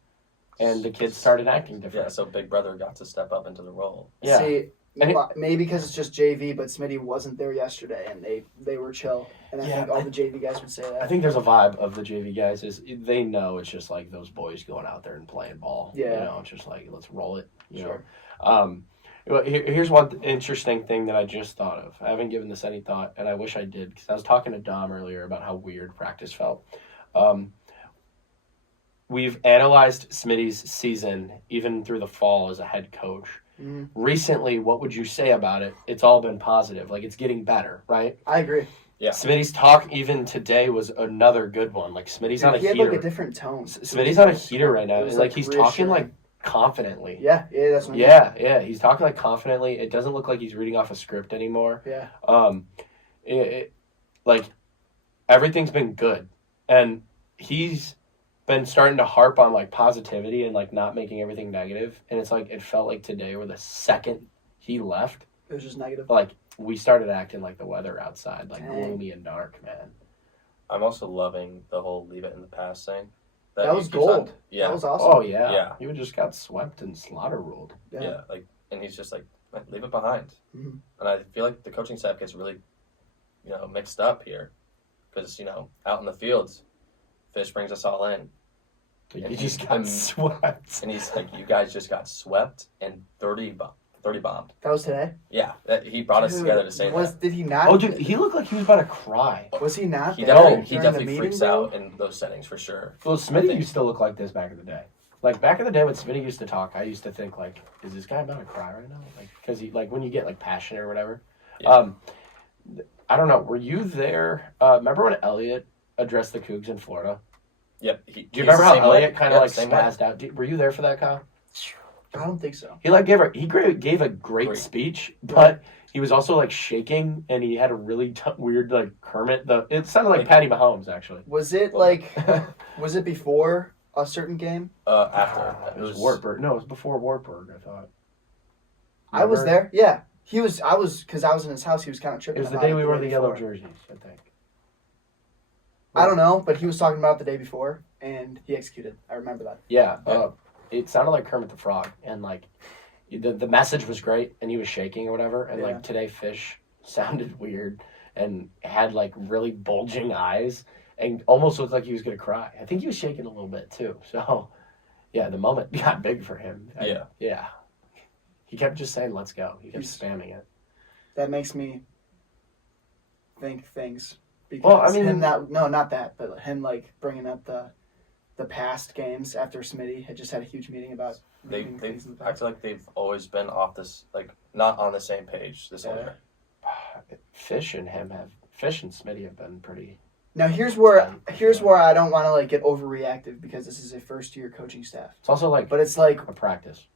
and the kids started acting different. Yeah, so Big Brother got to step up into the role. Yeah. See, And maybe because it's just JV, but Smitty wasn't there yesterday, and they were chill. And I Yeah, think all the JV guys would say I that. think there's a vibe of the JV guys is they know it's just like those boys going out there and playing ball. Yeah. It's just like let's roll it. Sure. Here's one interesting thing that I just thought of. I haven't given this any thought, and I wish I did because I was talking to Dom earlier about how weird practice felt. We've analyzed Smitty's season even through the fall as a head coach. Mhm. Recently, what would you say about it? It's all been positive. Like it's getting better, right? I agree. Yeah. Smitty's talk even today was another good one. Like Smitty's on a He had heater. like a different tone. Smitty's on a heater right now. It was, And like he's talking like reassuring. confidently. Yeah, that's what Yeah. He's talking like confidently. It doesn't look like he's reading off a script anymore. Yeah. Like everything's been good, and he's been starting to harp on like positivity and like not making everything negative. And it's like it felt like today, where the second he left, It was just negative. like we started acting like the weather outside, like Dang. gloomy and dark, man. I'm also loving the whole leave it in the past thing. That was he keeps on- gold. Yeah. That was awesome. Oh yeah, Yeah. He would just got swept and slaughter ruled. Yeah. And he's just like, leave it behind. Mhm. And I feel like the coaching staff gets really, mixed up here. Because, out in the fields, Fish brings us all in. Like, And you just he- got and- swept. And he's like, you guys just got swept and 30 bombed. That was today. Yeah. He brought us Dude, together to say that. Did he not? Oh, dude, he looked like he was about to cry. Was he not? He there definitely, during the meeting, freaks bro? out in those settings for sure. Well, I Smitty think- used to look like this back in the day. Like back in the day when Smitty used to talk, I used to think like, is this guy about to cry right now? Like, because he like when you get like passionate or whatever. Yeah. I don't know. Were you there? Remember when Elliot addressed the Cougs in Florida? Yep. Do you remember how Elliot kind of like spazzed out? Were you there for that, Kyle? I don't think so. He like gave a great speech, but he was also like shaking, and he had a really weird like Kermit. It sounded like Patty Mahomes actually. Was it like? Was it before a certain game? After. It was Wartburg. No, it was before Wartburg. I thought. I was Remember? there. Yeah, he was. I was because I was in his house. He was kind of It tripping. was the about day we wore the yellow before. jerseys, I think. I don't know, but he was talking about the day before, and he executed. I remember that. Yeah, Yeah. it sounded like Kermit the Frog, and like the message was great, and he was shaking or whatever. And Yeah. like today, Fish sounded weird and had like really bulging eyes, and almost looked like he was gonna cry. I think he was shaking a little bit too. So, yeah, the moment got big for him. Yeah. He kept just saying, "Let's go." He kept spamming it. That makes me think things. Because Well, I mean- him not that, but him like bringing up the past games after Smitty had just had a huge meeting about leaving things in the I past. feel like they've always been off this, like, not on the same page this whole year. Fish and Smitty have been pretty. Now here's where I don't want to like get overreactive because this is a first year coaching staff. It's also like But it's like a practice.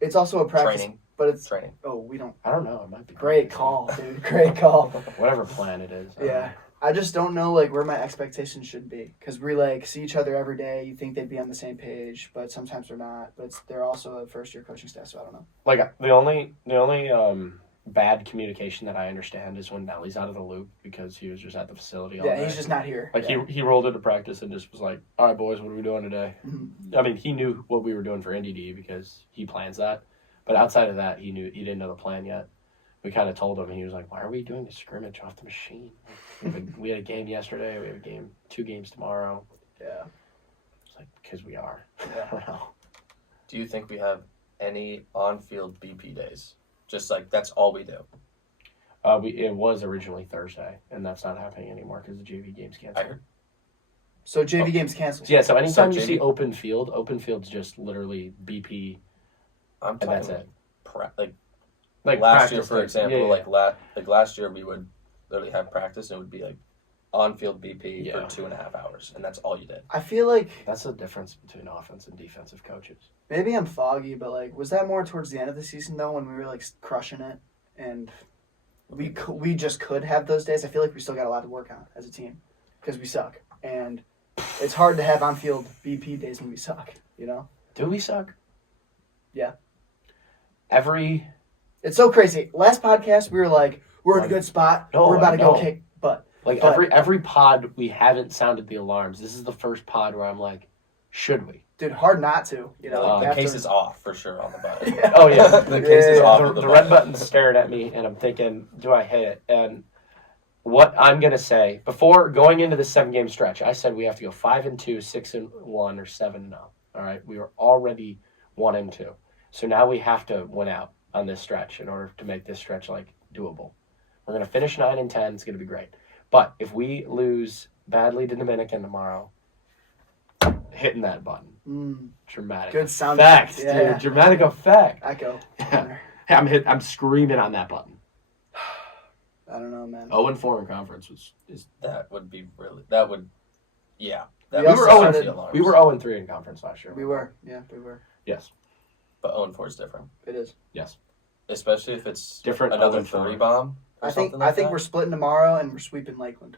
It's also a practice, Training. but it's Training. Oh, we don't. I don't know. It might be Great call, dude. Great call. Whatever plan it is. Yeah. I just don't know like where my expectations should be because we like see each other every day. You think they'd be on the same page, but sometimes they're not. But they're also a first year coaching staff, so I don't know. Like the only bad communication that I understand is when Nelly's out of the loop because he was just at the facility all day. He's just not here. Like he rolled into practice and just was like, "All right, boys, what are we doing today?" Mm-hmm. I mean, he knew what we were doing for NDD because he plans that, but outside of that, he didn't know the plan yet. We kind of told him, and he was like, "Why are we doing a scrimmage off the machine? We had a game yesterday. We have 2 games tomorrow." Yeah. It's like because we are. Yeah. I don't know. Do you think we have any on-field BP days? Just like that's all we do. It was originally Thursday, and that's not happening anymore because the JV game's canceled. I heard. So JV game's canceled. Yeah, so anytime you JV see open field's just literally BP, I'm and talking that's it. Like last practice year, for days. example, Yeah. like last year we would literally have practice and it would be like on-field BP Yeah. for 2.5 hours, and that's all you did. I feel like That's the difference between offense and defensive coaches. maybe I'm foggy, but like, was that more towards the end of the season though, when we were like crushing it, and we just could have those days? I feel like we still got a lot to work on as a team because we suck, and it's hard to have on-field BP days when we suck. You know? Do we suck? Yeah. It's so crazy. Last podcast we were like, we're in a good spot. No, we're about to go no. kick butt. Like every pod we haven't sounded the alarms. This is the first pod where I'm like, should we? Dude, hard not to. You know, The after- case is off for sure on the button. Yeah. Oh yeah, The case is off. the, of the button. red button's staring at me, and I'm thinking, do I hit it? And what I'm gonna say before going into the 7-game stretch, I said we have to go 5-2, 6-1, or 7-0. All right, we were already 1-2, so now we have to win out on this stretch in order to make this stretch like doable. We're gonna finish 9-10. It's gonna be great. But if we lose badly to Dominican tomorrow, hitting that button, dramatic. Good sound effect, effect. dude. Yeah. Dramatic effect. Echo. Yeah. I'm screaming on that button. I don't know, man. 0-4 in conference is. That would be really. That would. Yeah. That We would also sound started- the alarms. We were 0-3 in conference last year. We were. Yeah, we were. Yes. But 0-4 is different, It is. Yes. especially if it's Different another 0-4. 3 bomb. Or I think something like that. we're splitting tomorrow and we're sweeping Lakeland.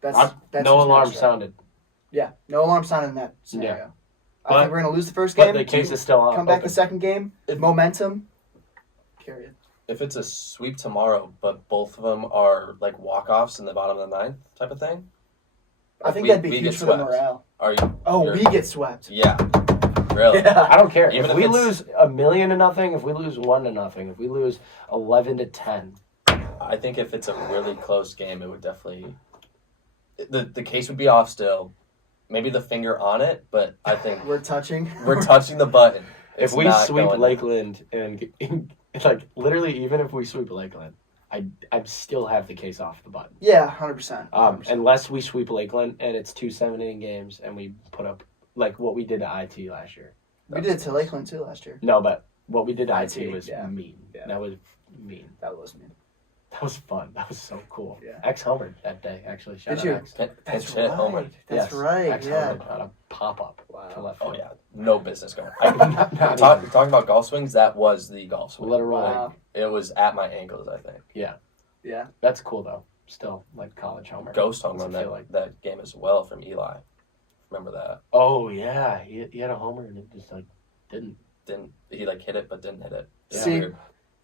That's No who's alarm next, right? sounded. Yeah, no alarm sound in that scenario. I But- think we're gonna lose the first But game. the case is still on. come back open. the second game. Momentum. Period. If it's a sweep tomorrow, but both of them are like walk-offs in the bottom of the 9th type of thing. I think we- that'd be we huge get for the swept. morale. Are you? Oh, you're- we get swept. Yeah. Really? Yeah. I don't care. Even if if we it's- lose 1,000,000-0, if we lose 1-0, if we lose 11-10. I think if it's a really close game, it would definitely. The case would be off still. Maybe the finger on it, but I think We're touching. we're touching the button. If It's we not sweep going- Lakeland and like literally, even if we sweep Lakeland, I still have the case off the button. Yeah, 100%. Unless we sweep Lakeland and it's 2 7-inning games and we put up like what we did to IT last year. We did it to Lakeland too last year. No, but what we did to IT, IT was yeah. mean. Yeah. That was mean. That was me. That was fun. That was so cool. Yeah. Ex-homered that day, actually. Shout Did out you? X. Pinch hit homer. That's Yes, right. ex-homered Yeah. on a pop-up to left Oh field. yeah, no business going. Not Talking about golf swings, that was the golf swing. Literally. Wow. It was at my ankles, I think. Yeah. That's cool, though. Still, like college homer. Ghost home What's run it feel that, that game as well from Eli. Remember that? Oh, yeah. He had a homer and it just, like, didn't. He like hit it but didn't hit it. Yeah. See, Weird.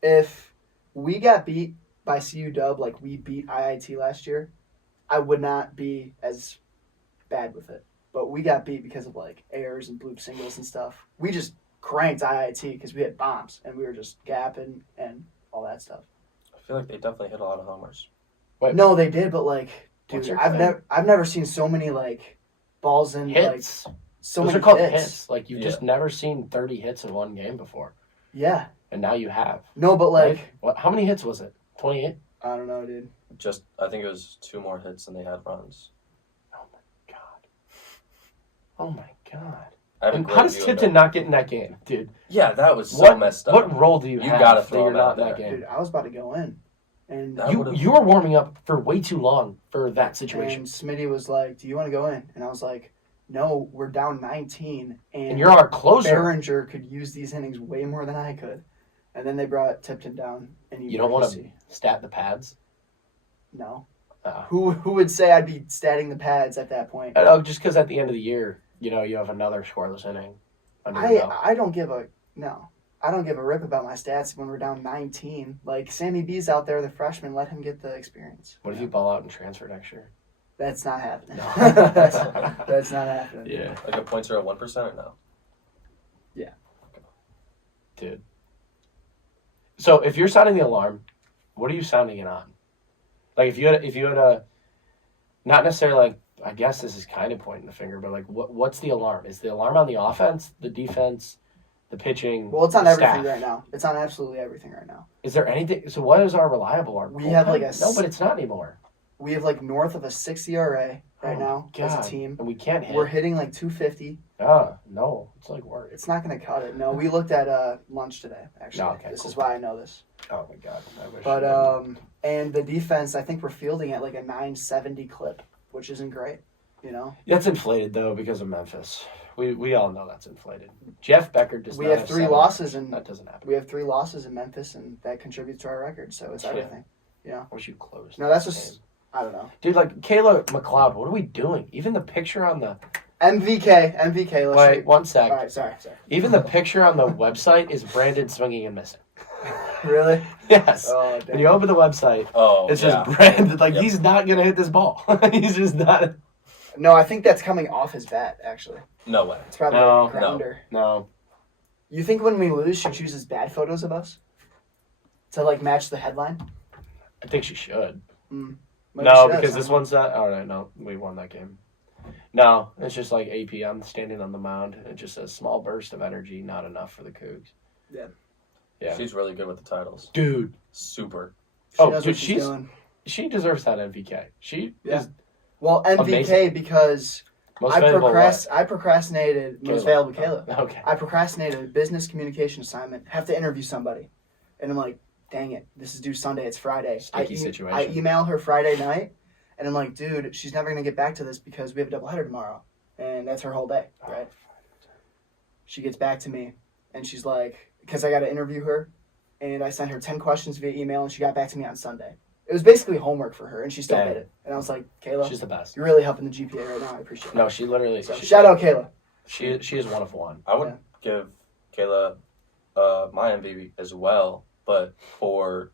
if we got beat by CU Dub like we beat IIT last year, I would not be as bad with it. But we got beat because of like errors and bloop singles and stuff. We just cranked IIT because we had bombs and we were just gapping and all that stuff. I feel like they definitely hit a lot of homers. Wait. No, they did, but like, What's dude, your I've claim? never seen so many like balls in Hits. like so Those many are called hits. hits. Like, you've just never seen 30 hits in one game before. Yeah. And now you have. No, but like, Right? What? How many hits was it? 28? I don't know, dude. Just I think it was 2 more hits than they had runs. Oh, my God. Oh, my God. I have a And great how does view of Tipton it. not get in that game? Dude, Yeah, that was so messed up. What role do you have gotta that throw you're him not out in that there. game? Dude, I was about to go in. And That would've- You were warming up for way too long for that situation. And Smitty was like, "Do you want to go in?" And I was like, no, we're down 19, And you're our closer. Behringer could use these innings way more than I could. And then they brought Tipton down. And you don't want to stat the pads? No. Who would say I'd be statting the pads at that point? I know, just because at the end of the year, you have another scoreless inning. I don't give a rip about my stats when we're down 19. Like, Sammy B's out there, the freshman, let him get the experience. What if you ball out and transfer next year? That's not happening. No. that's not happening. Yeah. Like the points are at 1% or no? Yeah. Dude. So if you're sounding the alarm, what are you sounding it on? Like if you had a, not necessarily like, I guess this is kind of pointing the finger, but like what's the alarm? Is the alarm on the offense, the defense, the pitching? Well, it's on everything staff? right now. It's on absolutely everything right now. Is there anything? So what is our reliable alarm? We have like no, but it's not anymore. We have like north of a 6 ERA right now as a team. And we can't hit. We're hitting like 250. No, it's like work. It's not going to cut it. No, we looked at lunch today. Actually, this is why I know this. Oh my god, I wish. But and the defense, I think we're fielding at like a 970 clip, which isn't great. That's inflated though because of Memphis. We all know that's inflated. Jeff Becker does. We have 3 losses, and that doesn't happen. We have 3 losses in Memphis, and that contributes to our record. So it's everything. I wish you closed. No, that's just. I don't know. Dude, like, Kayla McLeod, what are we doing? Even the picture on the... MVK. Wait, 1 sec. All right, sorry. Even the picture on the website is Brandon swinging and missing. Really? Yes. Oh, when you open the website, it's just Brandon. Like, he's not going to hit this ball. He's just not... No, I think that's coming off his bat, actually. No way. It's probably a grounder. No. You think when we lose, she chooses bad photos of us? To, like, match the headline? I think she should. Maybe No, she because does, this one's not. All right, no, we won that game. No, it's just like AP. I'm standing on the mound. It just says small burst of energy, not enough for the Cougs. Yeah. She's really good with the titles. Dude. Super. She deserves that MVK. She is. Well, MVK amazing. Because I procrastinated. Most valuable Kayla. Okay. I procrastinated a business communication assignment. Have to interview somebody, and I'm like, dang it, this is due Sunday, it's Friday. Sticky situation. I email her Friday night, and I'm like, dude, she's never going to get back to this because we have a doubleheader tomorrow. And that's her whole day, right? She gets back to me, and she's like, because I got to interview her, and I sent her 10 questions via email, and she got back to me on Sunday. It was basically homework for her, and she still did it. And I was like, Kayla, she's the best. You're really helping the GPA right now. I appreciate it. No, she literally... So, shout out, Kayla. She is one of one. I would give Kayla my MVP as well, but for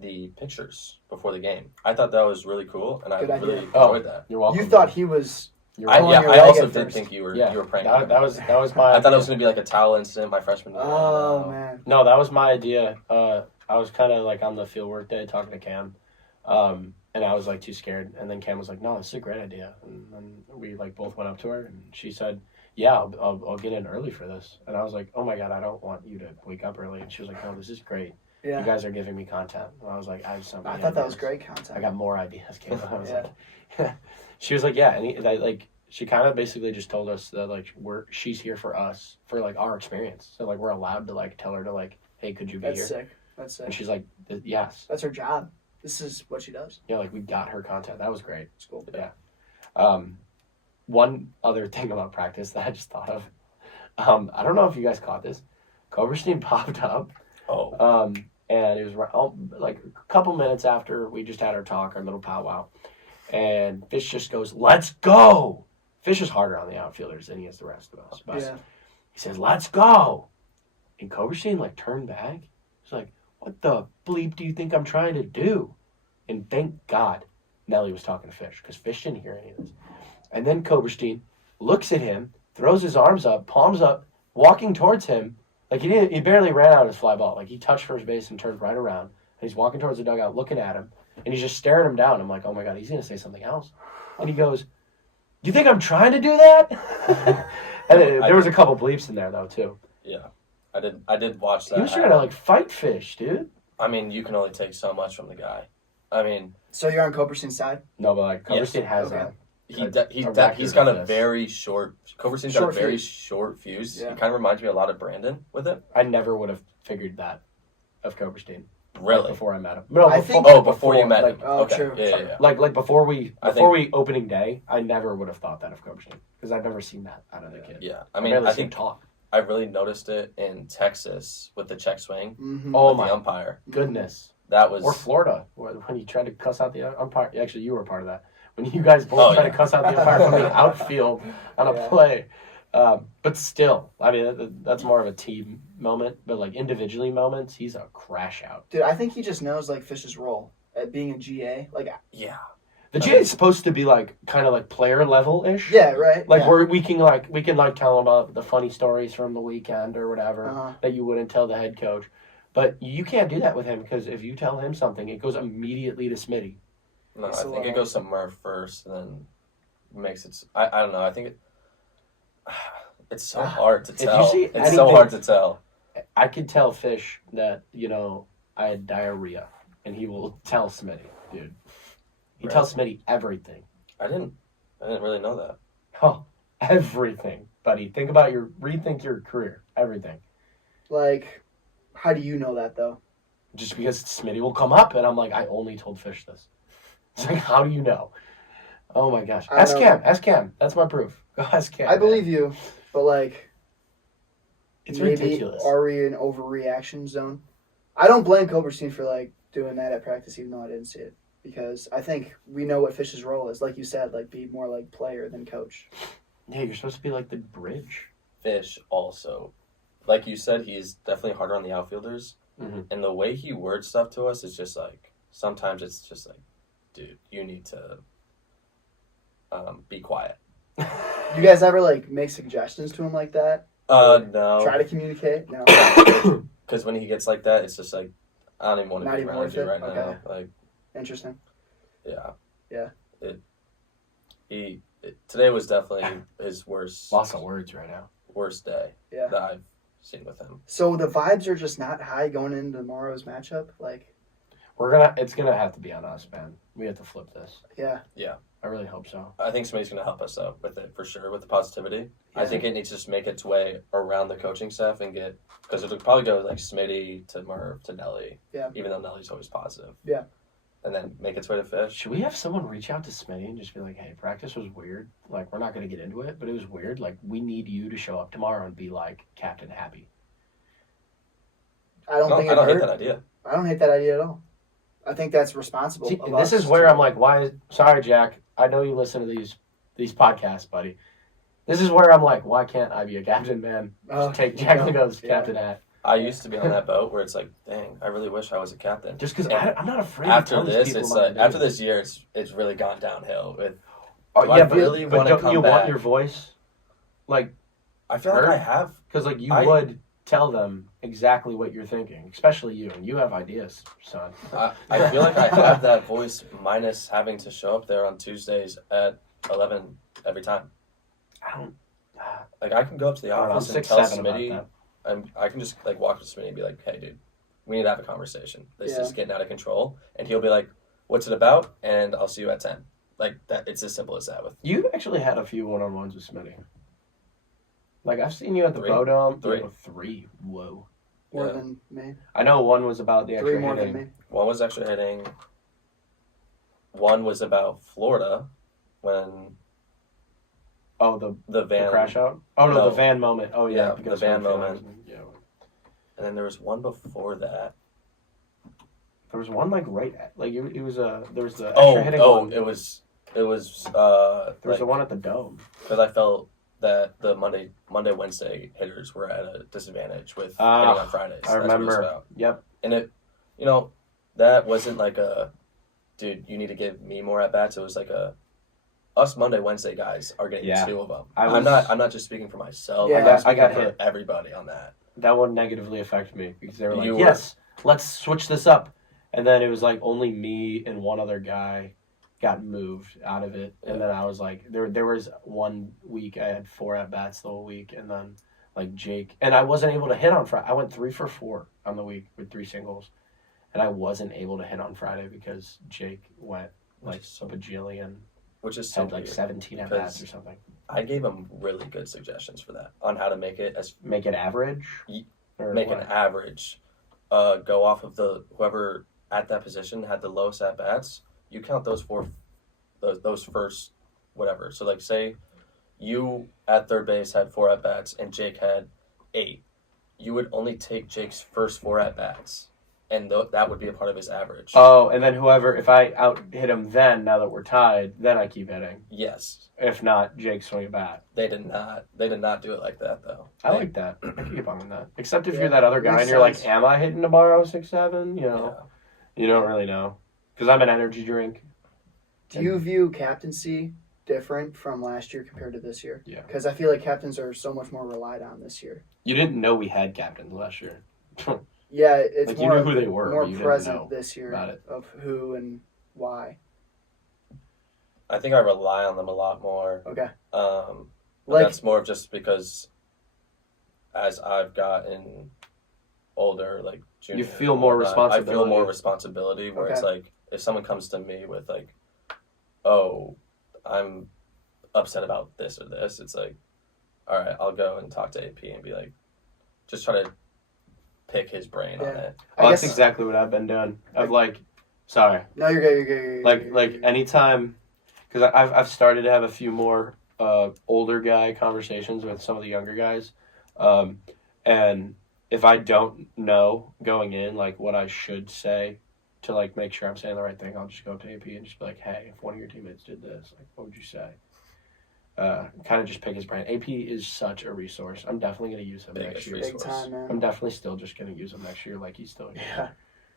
the pictures before the game. I thought that was really cool, and I really enjoyed that. You're welcome. You thought he was... I also did think you were pranking. That was my... I thought it was going to be like a towel incident my freshman year. Oh, man. No, that was my idea. I was kind of like on the fieldwork day talking to Cam, and I was like too scared. And then Cam was like, "No, this is a great idea." And then we like both went up to her, and she said, "Yeah, I'll get in early for this." And I was like, "Oh my god, I don't want you to wake up early." And she was like, "No, this is great. Yeah. You guys are giving me content." And I was like, "I have something." I thought that was great content. I got more ideas. Cam. I was like, she was like, "Yeah," and she kind of basically just told us that like she's here for us for like our experience. So like we're allowed to like tell her to like, "Hey, could you be here?" That's sick. And she's like, "Yes." That's her job. This is what she does. Yeah, like we got her content. That was great. It's cool. Yeah. One other thing about practice that I just thought of. I don't know if you guys caught this. Coberstein popped up. Oh. And it was like a couple minutes after we just had our talk, our little powwow. And Fish just goes, "Let's go." Fish is harder on the outfielders than he is the rest of us. But he says, "Let's go." And Coberstein like turned back. He's like, "What the bleep do you think I'm trying to do?" And thank God Nelly was talking to Fish because Fish didn't hear any of this. And then Coberstein looks at him, throws his arms up, palms up, walking towards him. Like he barely ran out of his fly ball. Like he touched first base and turned right around. And he's walking towards the dugout, looking at him. And he's just staring him down. I'm like, oh my God, he's going to say something else. And he goes, "You think I'm trying to do that?" And there was a couple bleeps in there though too. Yeah. I did watch that. He was trying to like fight Fish, dude. I mean, you can only take so much from the guy. I mean, so you're on Coberstein's side? No, but like Coberstein has that. He's got a very short. Coberstein's got a very short fuse. Yeah. He kind of reminds me a lot of Brandon with it. I never would have figured that of Coberstein. Really? Like, before I met him. No, I before, think- Before you met him. Oh, Okay. true. Yeah. Like before we I think- opening day, I never would have thought that of coaching because I've never seen that out of the kid. Yeah. I mean, I think talk. I really noticed it in Texas with the check swing Mm-hmm. Oh with my the umpire. goodness. That was Or Florida, when you tried to cuss out the umpire. Actually, you were part of that. When you guys both tried to cuss out the umpire from the outfield on a play. But still, I mean, that's more of a team moment. But like individually moments, he's a crash out. Dude, I think he just knows like Fish's role at being a GA. Like, yeah. The GA is supposed to be like kind of like player level ish. yeah, right. Like yeah. we can tell him about the funny stories from the weekend or whatever that you wouldn't tell the head coach. But you can't do that with him because if you tell him something, it goes immediately to Smitty. No, I think it goes to Murph first, and then makes it. I don't know. I think it's so hard to tell. It's so hard to tell. I could tell Fish that I had diarrhea, and he will tell Smitty, dude. He tells Smitty everything. I didn't really know that. Oh, everything, buddy. Rethink your career. Everything. Like, how do you know that though? Just because Smitty will come up, and I'm like, I only told Fish this. It's like, how do you know? Oh my gosh. Ask Cam. That's my proof. Go ask Cam. I believe you, but like, it's maybe ridiculous. Are we in overreaction zone? I don't blame Culbertson for like doing that at practice, even though I didn't see it, because I think we know what Fish's role is. Like you said, like be more like player than coach. Yeah, you're supposed to be like the bridge. Fish also, like you said, he's definitely harder on the outfielders, and the way he words stuff to us is just like sometimes it's just like, dude, you need to be quiet. You guys ever like make suggestions to him like that? No. Try to communicate? No. Because when he gets like that, it's just like, I don't even want to Not be even around worth you it? right Okay. now. Like, Interesting. yeah. Yeah. Today was definitely his worst. Lots of words right now. Worst day Yeah. that I've seen with him. So the vibes are just not high going into tomorrow's matchup? Like, It's gonna have to be on us, man. We have to flip this. yeah. Yeah. I really hope so. I think somebody's going to help us out with it for sure, with the positivity. Yeah. I think it needs to just make its way around the coaching staff and get, because it'll probably go like Smitty to Murph to Nelly. Yeah. Even though Nelly's always positive. Yeah. And then make its way to Fish. Should we have someone reach out to Smitty and just be like, hey, practice was weird. Like, we're not going to get into it, but it was weird. Like, we need you to show up tomorrow and be like Captain Happy. I don't I think don't hate hurt. that idea. I don't hate that idea at all. I think that's responsible. See, of this us is where to- I'm like, sorry, Jack. I know you listen to these podcasts, buddy. This is where I'm like, why can't I be a captain, man? Just take Jack Lego's captain hat. I used to be on that boat where it's like, dang, I really wish I was a captain. Just because And I'm not afraid after to tell these this, people it's what like, to after do. this year, it's really gone downhill. Oh, Do yeah, I really but wanna don't come you want back? your voice? Like, I feel like I have. because like you I- would tell them exactly what you're thinking, especially you, and you have ideas, son. I feel like I have that voice minus having to show up there on Tuesdays at 11 every time. I don't. Like, I can go up to the I'm office and 6'7" tell about Smitty, that. I can just, like, walk up to Smitty and be like, hey, dude, we need to have a conversation. This Yeah. is getting out of control. And he'll be like, what's it about? And I'll see you at 10. Like, that. It's as simple as that. With You actually had a few one-on-ones with Smitty. Like, I've seen you at the Three. Bodom. Three. Three. Whoa. more Yeah. than me. I know one was about the Three extra more hitting. than me. One was extra hitting. One was about Florida when Oh, the the van. crash out? Oh, no, No. the van moment. Oh, yeah. Yeah, because the van of the moment. Yeah. And then there was one before that. There was one, like, right at, like, it was there was the extra Oh, hitting oh, one. it was, There was like, the one at the Dome. because I felt that the Monday, Wednesday hitters were at a disadvantage with hitting on Fridays. I That's what it was remember. about. Yep. And it, that wasn't like a, dude, you need to give me more at bats. It was like us Monday, Wednesday guys are getting Yeah. two of them. I I'm was- not just speaking for myself. Yeah. I'm I speaking got for hit. everybody on that. That one negatively affected me because they were like, You were- yes, let's switch this up. And then it was like only me and one other guy got moved out of it. And then I was like, there was 1 week I had 4 at-bats the whole week. And then like Jake, and I wasn't able to hit on Friday. I went 3 for 4 on the week with 3 singles. And I wasn't able to hit on Friday because Jake went like so- bajillion, Which is so had like weird, 17 at-bats because or something. I gave him really good suggestions for that on how to make it as Make it average? Or make what? an average go off of whoever at that position had the lowest at bats. You count those those first whatever. So like say you at third base had 4 at bats and Jake had 8. You would only take Jake's first 4 at bats, and that would be a part of his average. Oh, and then if I out hit him, then now that we're tied, then I keep hitting. Yes. If not, Jake swing a bat. They did not do it like that though. I like that. I can get behind that. Except if you're that other guy and you're sense. like, am I hitting tomorrow 6-7? You know, you don't really know because I'm an energy drink. Do you view captaincy different from last year compared to this year? Yeah. Because I feel like captains are so much more relied on this year. You didn't know we had captains last year. Yeah, it's like more, you knew who they were, more but you present didn't know this year about it. of who and why. I think I rely on them a lot more. Okay. But that's more of just because as I've gotten older, like junior, you feel more responsibility. I feel more responsibility where it's like if someone comes to me with like, oh, I'm upset about this or this, it's like, all right, I'll go and talk to AP and be like, just try to pick his brain on it. Well, that's exactly what I've been doing. I've sorry. No, you're good. You're good. Like anytime, because I've started to have a few more older guy conversations with some of the younger guys, and if I don't know going in like what I should say to like make sure I'm saying the right thing, I'll just go up to AP and just be like, hey, if one of your teammates did this, like, what would you say? Kind of just pick his brain. AP is such a resource. I'm definitely going to use him next year. Big time, man. I'm definitely still just going to use him next year like he's still here.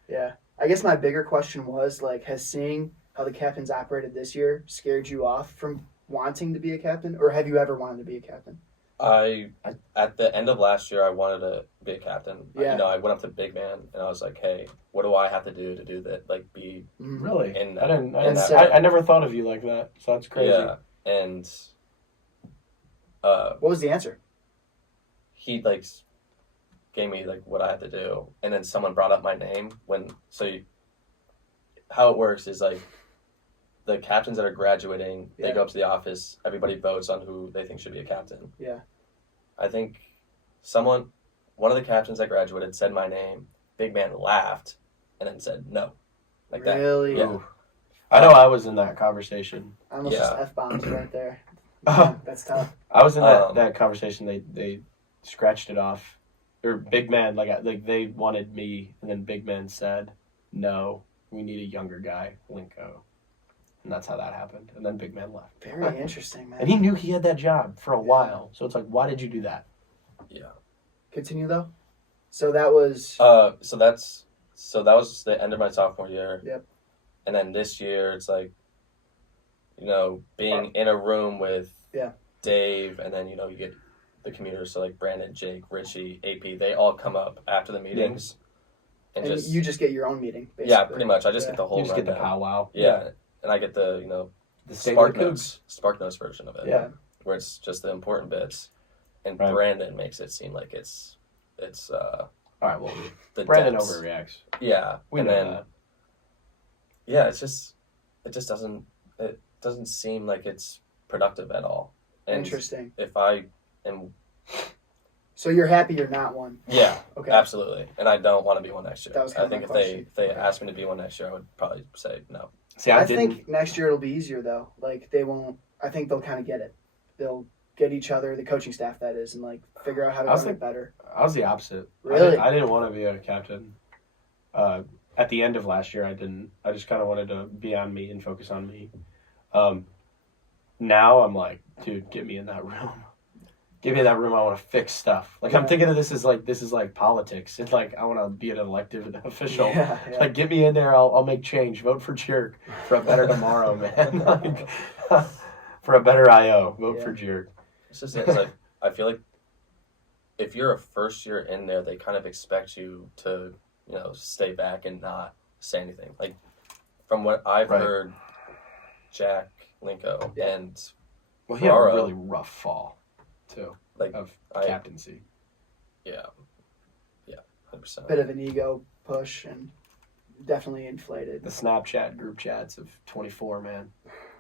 Yeah. I guess my bigger question was, like, has seeing how the captains operated this year scared you off from wanting to be a captain? Or have you ever wanted to be a captain? At the end of last year, I wanted to be a captain. Yeah. I went up to Big Man, and I was like, hey, what do I have to do that? Like, be... Really? I never thought of you like that, so that's crazy. Yeah, and... what was the answer? He gave me what I had to do, and then someone brought up my name how it works is the captains that are graduating, they go up to the office, everybody votes on who they think should be a captain. Yeah. I think one of the captains that graduated said my name, Big Man laughed, and then said no. Like really? that. Yeah. I know I was in that conversation. I almost just F-bombs right there. Oh. That's tough. I was in that conversation. They scratched it off. Or Big Man, they wanted me, and then Big Man said, no, we need a younger guy, Linko. And that's how that happened. And then Big Man left. Very interesting, man. And he knew he had that job for a while. So it's like, why did you do that? Yeah. Continue, though? So that was... So that was the end of my sophomore year. Yep. And then this year, it's being in a room with Dave, and then, you get the commuters, so Brandon, Jake, Richie, AP, they all come up after the meetings. And you just get your own meeting, basically. Yeah, pretty much. I just get the whole You just get the rundown. powwow. Yeah. And I get the, the Spark Notes version of it. Yeah. Where it's just the important bits. And Right. Brandon makes it seem like it's all right, well, the Brandon depths. overreacts. Yeah. We know that. Yeah, it just doesn't seem like it's productive at all. And Interesting. if I am... So you're happy you're not one? Yeah, okay. Absolutely. And I don't want to be one next year. That was I think if they asked me to be one next year, I would probably say no. See, I think next year it'll be easier, though. They won't... I think they'll kind of get it. They'll get each other, the coaching staff, that is, and, figure out how to run it better. I was the opposite. Really? I didn't want to be a captain. At the end of last year, I didn't. I just kind of wanted to be on me and focus on me. Now I'm like, dude, get me in that room. Give me that room. I want to fix stuff. I'm thinking of this is like politics. And I want to be an elected official. Yeah. Get me in there. I'll make change. Vote for Jerk for a better tomorrow, man. For a better IO. Vote for Jerk. It's just I feel like if you're a first year in there, they kind of expect you to stay back and not say anything. From what I've heard, Jack, Linko, and he had a really rough fall too, of captaincy. Yeah, 100%. Bit of an ego push and definitely inflated. The Snapchat group chats of 24, man.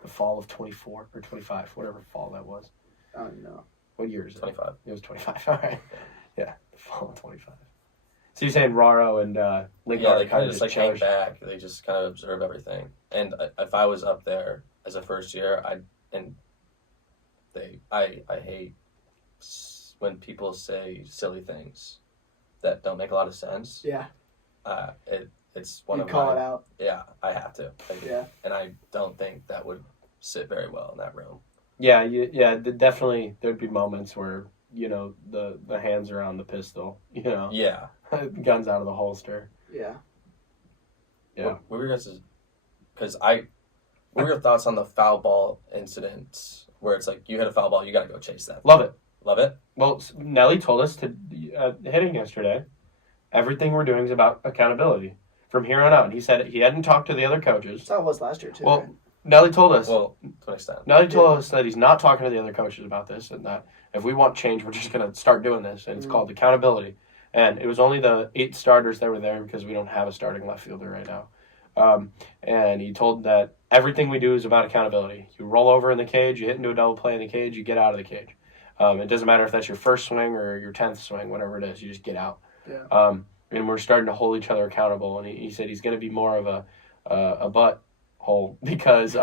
The fall of 24 or 25, whatever fall that was. Oh no. What year is it? 25. It was 25. All right. Yeah, the fall of 25. So you're saying Raro and Lincoln? Yeah, they kind of just like hang back. They just kind of observe everything. And if I was up there as a first year, I hate when people say silly things that don't make a lot of sense. Yeah. It's one of call it out. Yeah, I have to. Yeah. And I don't think that would sit very well in that room. Yeah, definitely. There'd be moments where the hands are on the pistol. Yeah. Guns out of the holster. Yeah. Yeah. What were your guys'? What were your thoughts on the foul ball incident where it's like you hit a foul ball, you got to go chase that? Love it. Love it. Well, Nelly told us to hitting yesterday. Everything we're doing is about accountability from here on out. And he said he hadn't talked to the other coaches. That's how it was last year too. Well, right? Nelly told us. Well, to an extent. Nelly told us that he's not talking to the other coaches about this, and that if we want change, we're just going to start doing this. And it's called accountability. And it was only the 8 starters that were there because we don't have a starting left fielder right now. And he told that everything we do is about accountability. You roll over in the cage, you hit into a double play in the cage, you get out of the cage. It doesn't matter if that's your first swing or your 10th swing, whatever it is, you just get out. Yeah. And we're starting to hold each other accountable. And he said he's going to be more of a butt hole because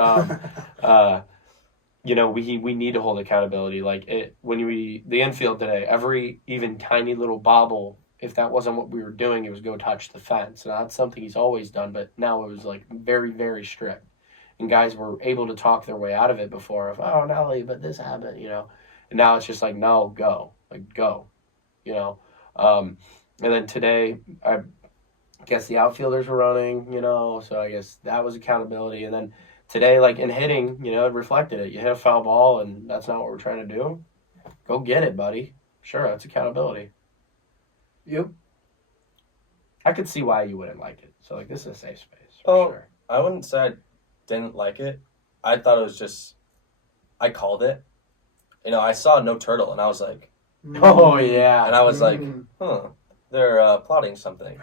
we need to hold accountability. Like the infield today, every even tiny little bobble, if that wasn't what we were doing, it was go touch the fence. And that's something he's always done, but now it was like very, very strict. And guys were able to talk their way out of it before of, oh, Nelly, but this happened, And now it's just like, no, go. Like, go. And then today, I guess the outfielders were running, so I guess that was accountability. And then today, like in hitting, it reflected it. You hit a foul ball, and that's not what we're trying to do. Go get it, buddy. Sure, that's accountability. Yep. I could see why you wouldn't like it. So, like, this is a safe space. Sure. I wouldn't say I didn't like it. I thought it was just, I called it. I saw no turtle, and I was like, oh, yeah. And I was like, they're plotting something.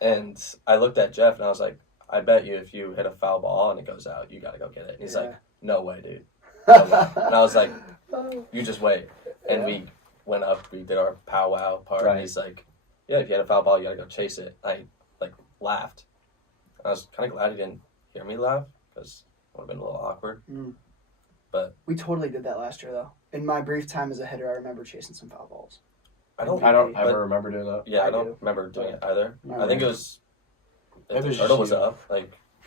And I looked at Jeff, and I was like, I bet you if you hit a foul ball and it goes out, you got to go get it. And he's like, no way, dude. No way. And I was like, you just wait. And we went up, we did our powwow part, and he's like, yeah, if you hit a foul ball, you got to go chase it. I, laughed. I was kind of glad he didn't hear me laugh, because it would have been a little awkward. But we totally did that last year, though. In my brief time as a hitter, I remember chasing some foul balls. I don't ever remember doing that. Yeah, I don't remember doing it either. I think it was if the turtle was up,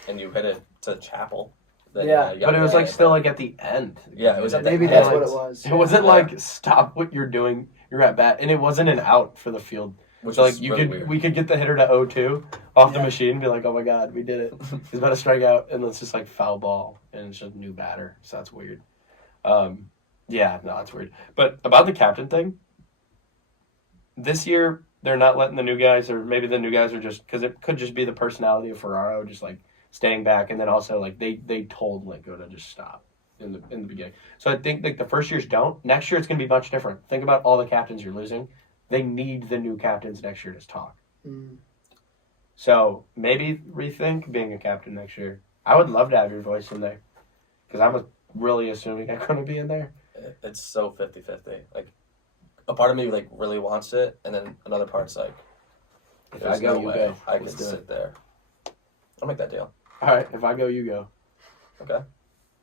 and you hit it to Chapel. Then, but it was still at the end. Yeah, it was at the maybe end. that's what it was. It wasn't like stop what you're doing. You're at bat, and it wasn't an out for the field. Which so is really weird. We could get the hitter to 0-2 off the machine and be like, oh my god, we did it. He's about to strike out, and it's just foul ball, and it's just a new batter. So that's weird. It's weird. But about the captain thing, this year they're not letting the new guys, or maybe the new guys are just because it could just be the personality of Ferraro, just staying back, and then also they told Linko to just stop in the beginning. So I think the first years don't. Next year it's going to be much different. Think about all the captains you're losing. They need the new captains next year to talk. So maybe rethink being a captain next year. I would love to have your voice in there because I'm really assuming I'm going to be in there. It's so 50-50. A part of me really wants it, and then another part's like, if I go, you go. I can sit there. I'll make that deal. All right, if I go, you go. Okay.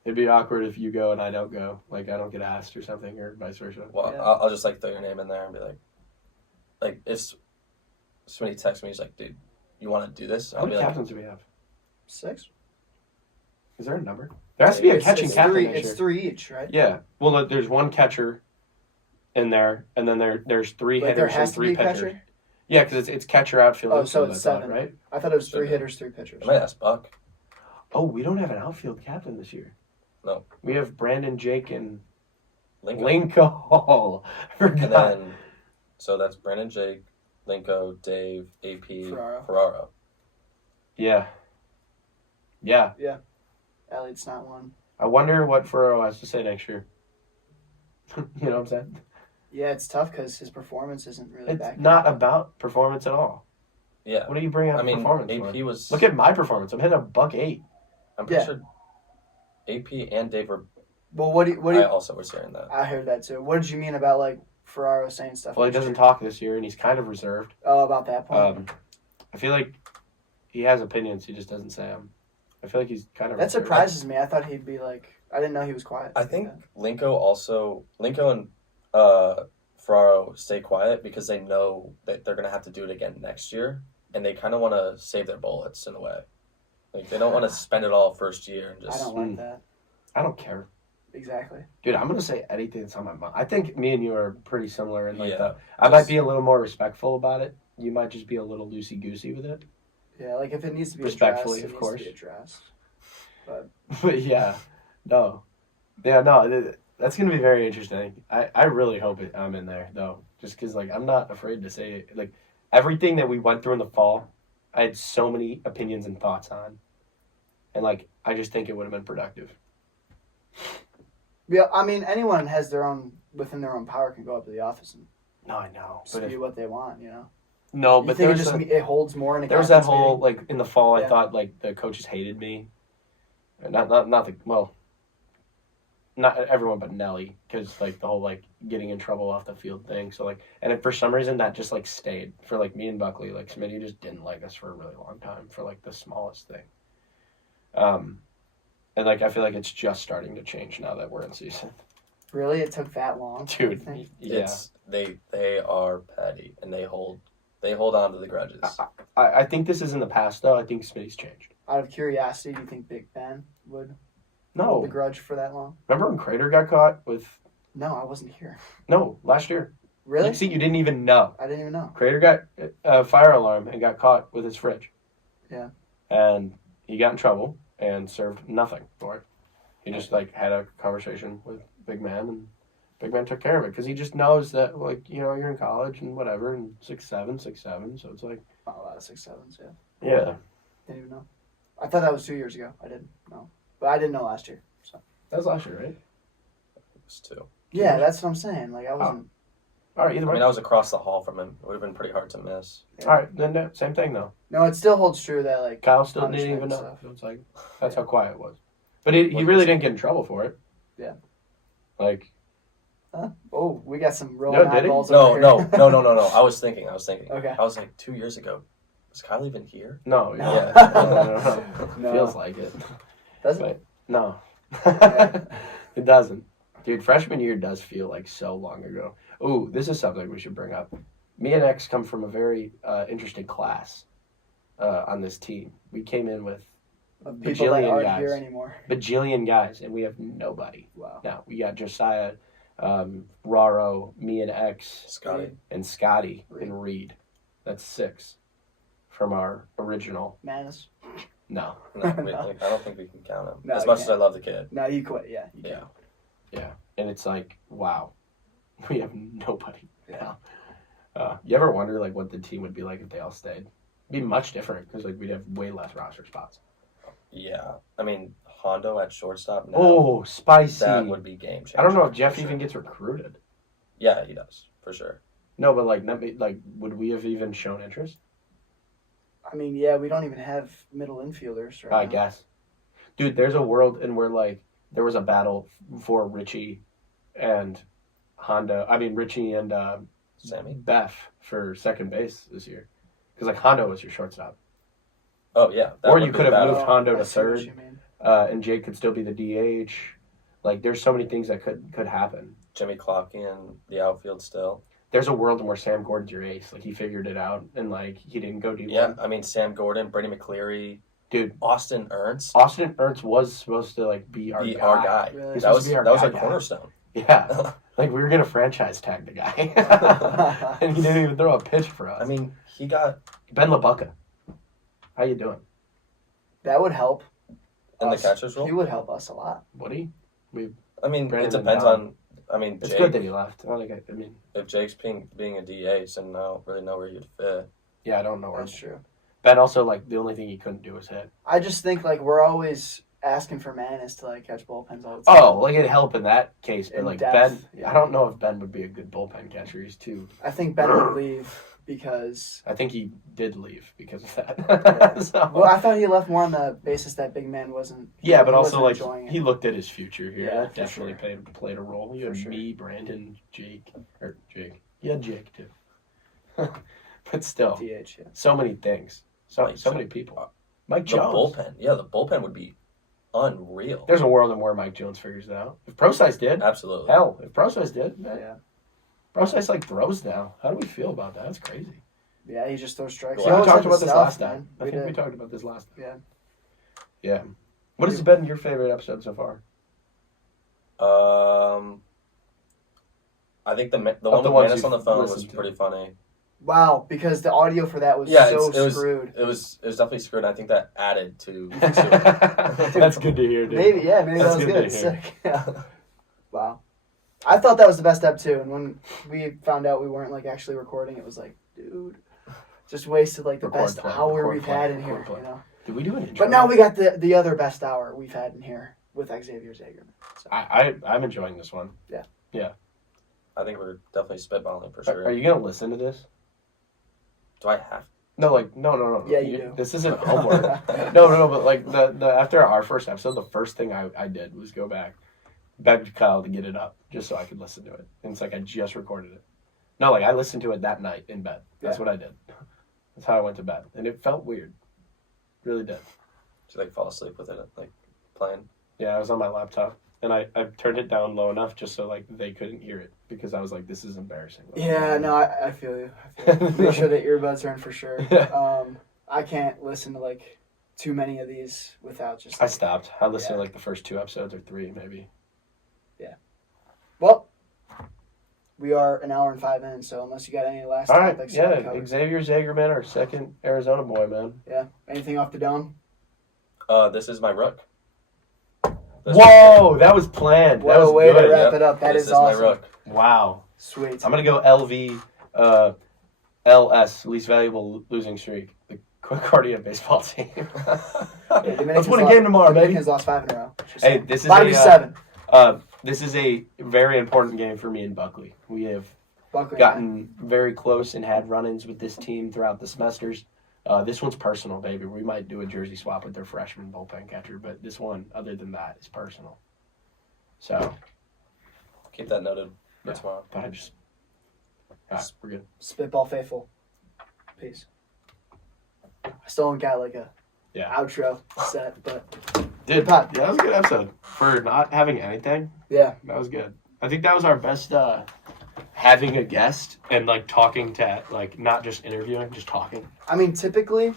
It'd be awkward if you go and I don't go. I don't get asked or something, or vice versa. Well, I'll just throw your name in there and be if somebody texts me, he's like, dude, you want to do this? How many captains do we have? 6. Is there a number? There has to be a catching captain. It's 3 each, right? Yeah. Well, there's one catcher in there, and then there's 3 hitters and 3 pitchers. Catcher? Yeah, because it's catcher, outfield. Oh, so it's 7, right? I thought it was 3 hitters, 3 pitchers. I might ask Buck. Oh, we don't have an outfield captain this year. No. We have Brandon, Jake, and Linko. Forgot. And then, so that's Brandon, Jake, Linko, Dave, AP, Ferraro. Yeah. Elliot's not one. I wonder what Ferraro has to say next year. You know what I'm saying? Yeah, it's tough because his performance isn't really back. It's not about performance at all. Yeah. What do you bring up performance AP for? was... Look at my performance. I'm hitting $108. I'm pretty sure AP and Dave were... Well, what do you... I also was hearing that. I heard that too. What did you mean about Ferraro saying stuff. Well, he doesn't talk this year, and he's kind of reserved. Oh, about that point. I feel like he has opinions. He just doesn't say them. I feel like he's kind of. That surprises me. I thought he'd be like. I didn't know he was quiet. I think Linko and Ferraro stay quiet because they know that they're going to have to do it again next year, and they kind of want to save their bullets in a way. Like, they don't want to spend it all first year and just... I don't like that. I don't care. Exactly. Dude, I'm going to say anything that's on my mind. I think me and you are pretty similar in like I just, might be a little more respectful about it. You might just be a little loosey-goosey with it. Yeah, like if it needs to be respectfully, addressed, of course. Needs to be addressed. But yeah. No. Yeah, no, that's going to be very interesting. I really hope I'm in there, though. Just because, like, I'm not afraid to say it. Like, everything that we went through in the fall, I had so many opinions and thoughts on. And, like, I just think it would have been productive. Yeah, I mean, anyone has within their own power can go up to the office and No, I know. spew what they want, you know? No, You but think it holds more in a there was that captain's whole, meeting? like, in the fall, Yeah. I thought, like, the coaches hated me. Not everyone but Nelly, because, like, the whole, like, getting in trouble off the field thing. So, like, and for some reason that just, like, stayed. For, like, me and Buckley, like, Smitty just didn't like us for a really long time for, like, the smallest thing. And, like, I feel like it's just starting to change now that we're in season. Really? It took that long? Dude, yeah. They are petty, and they hold on to the grudges. I think this is in the past, though. I think Smitty's changed. Out of curiosity, do you think Big Ben would No. hold the grudge for that long? Remember when Crater got caught with... No, I wasn't here. No, last year. Really? See, you didn't even know. I didn't even know. Crater got a fire alarm and got caught with his fridge. Yeah. And he got in trouble and served nothing for it. He just, like, had a conversation with Big Man, and Big Man took care of it. Because he just knows that, like, you know, you're in college and whatever, and 6'7", so it's like... Not a lot of 6'7s, yeah. Yeah. Didn't even know. I thought that was 2 years ago. I didn't know. But I didn't know last year, so... That was last year, right? It was 2. Yeah, that's what I'm saying. Like, I wasn't... All right, either way. I mean, I was across the hall from him. It would have been pretty hard to miss. Yeah. All right, then same thing, though. No, it still holds true that, like... Kyle still didn't punishment even and know. stuff. So it's like, that's how quiet it was. But he really didn't get in trouble for it. Yeah. Like... Huh? Oh, we got some rolling did he? eyeballs No. over here. I was thinking. Okay. I was like, 2 years ago. Was Kyle even here? No. No. Yeah. No. Feels like it. Does it? But, no. Yeah. It doesn't. Dude, freshman year does feel like so long ago. Ooh, this is something we should bring up. Me and X come from a very interesting class on this team. We came in with People that aren't guys. here anymore. Bajillion guys, and we have nobody. Wow. Now, we got Josiah, Raro, me and X, Scotty, and Reed. That's 6 from our original. Manus? No. No, I don't think we can count him. No, as you much can't. as I love the kid. No, you quit. Yeah, you Yeah. can. Yeah. And it's like, wow. We have nobody Yeah. now. You ever wonder, like, what the team would be like if they all stayed? It'd be much different, because, like, we'd have way less roster spots. Yeah. I mean, Hondo at shortstop now. Oh, spicy. That would be game changer. I don't know if Jeff for sure. even gets recruited. Yeah, he does. For sure. No, but, like, would we have even shown interest? I mean, yeah, we don't even have middle infielders right I now. guess. Dude, there's a world in where, like, there was a battle for Richie and Richie and Sammy? Beth for second base this year. Because, like, Hondo was your shortstop. Oh, yeah. Or you could have moved Oh, Hondo I to see what third, you mean. and Jake could still be the DH. Like, there's so many things that could happen. Jimmy Clocky in the outfield still. There's a world in where Sam Gordon's your ace. Like, he figured it out, and, like, he didn't go D1. Yeah, I mean, Sam Gordon, Brady McCleary. Dude. Austin Ernst. Austin Ernst was supposed to, like, be our guy. Really? That was our guy. cornerstone. Yeah. Like, we were going to franchise tag the guy. And he didn't even throw a pitch for us. I mean, he got... Ben LaBucca. How you doing? That would help. In the us. catcher's role? He would help us a lot. Would he? I mean, Brandon it depends Bell. on... I mean, It's Jake, good that he left. I mean, if Jake's being a DH, then I don't really know where you'd fit. yeah, I don't know where. That's true. Ben also, like, the only thing he couldn't do was hit. I just think, like, we're always asking for Manis to like catch bullpens all the time. Oh, like it'd help in that case, but In like depth, Ben, yeah. I don't know if Ben would be a good bullpen catcher. He's too. I think Ben would leave because. I think he did leave because of that. Yeah. So- Well, I thought he left more on the basis that big man wasn't. yeah, but he also wasn't like enjoying it. he looked at his future here. Yeah, That for definitely sure. played a role. You For had sure. me, Brandon, Jake. Yeah, Jake too. But still, DH. Yeah. so many things. So Mike many people. Mike The Jones. bullpen. Yeah, the bullpen would be unreal. There's a world in where Mike Jones figures it out. If Procise did, Absolutely. hell, if Procise did, man. Yeah. Procise like throws now. How do we feel about that? That's crazy. Yeah, he just throws strikes. Well, He we always talked had the about this stuff, last time. man. I We think we did. talked about this last time. Yeah. Yeah. What has been your favorite episode so far? I think the one the with ones Manis on the you've phone was listened to. pretty funny. Wow, because the audio for that was Yeah, so it was screwed. It was definitely screwed. And I think that added to. That's good to hear, dude. Maybe That's that was good good. to hear. Sick. Yeah. Wow. I thought that was the best ep too, and when we found out we weren't like actually recording, it was like, dude, just wasted like the Record best play, hour record we've play, had in record here, play. you know. Did we do an intro? But now we got the other best hour we've had in here with Xavier Zagerman. So. I'm enjoying this one. I think we're definitely spitballing for Are, sure. are you gonna listen to this? Do I have? No, like no. Yeah, you do. This isn't homework. no, but like the after our first episode, the first thing I did was go back, begged Kyle to get it up just so I could listen to it. And it's like I just recorded it. No, like I listened to it that night in bed. That's what I did. That's how I went to bed, and it felt weird. Really did. Did you like fall asleep with it, like playing? Yeah, I was on my laptop, and I turned it down low enough just so like they couldn't hear it because I was like, this is embarrassing. Yeah, no, I feel you. Make sure that earbuds are in for sure. I can't listen to like too many of these without just. I Like, stopped. I listened to like the first 2 episodes or 3 maybe. well, we are an hour and 5 in, so unless you got any last All right, topics, you wanna yeah, cover. Xavier Zagerman, our second Arizona boy, man. Yeah. Anything off the dome? This is my rook. This Whoa, that was planned. What That was a way to good. wrap Yep, it up. That this is awesome. my rook. Wow. Sweet. I'm gonna go LV, LS, least valuable losing streak. The Concordia baseball team. Let's win a game tomorrow, baby. Dominicans lost 5 in a row. Hey, this is About to be a 7. this is a very important game for me and Buckley. We have Buckley, gotten very close and had run-ins with this team throughout the semesters. This one's personal, baby. We might do a jersey swap with their freshman bullpen catcher, but this one, other than that, is personal. So, Keep that noted for Yeah. tomorrow. thought I'd just... we're good. Spitball faithful. Peace. I still don't got like a Yeah. outro set, but Dude, pod. yeah, that was a good episode. For not having anything, yeah. that was good. I think that was our best having a guest and, like, talking to, like, not just interviewing, just talking. I mean, typically,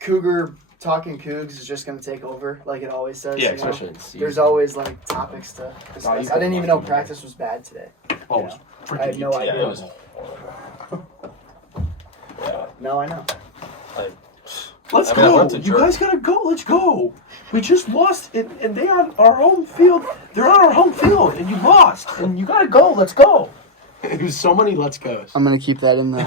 Cougar talking Cougs is just going to take over, like it always does. Yeah, you know? especially in season. There's always like topics to Oh, discuss. you I didn't even know could've practice was bad today. Oh, Yeah. it was I freaking had no Yeah, idea. it was. Yeah. No, I know. Let's I mean, I go. went to You Georgia. guys gotta go. Let's go. We just lost, and they on our home field. They're on our home field, and you lost, and you gotta go. Let's go. It was so many let's goes. I'm gonna keep that in the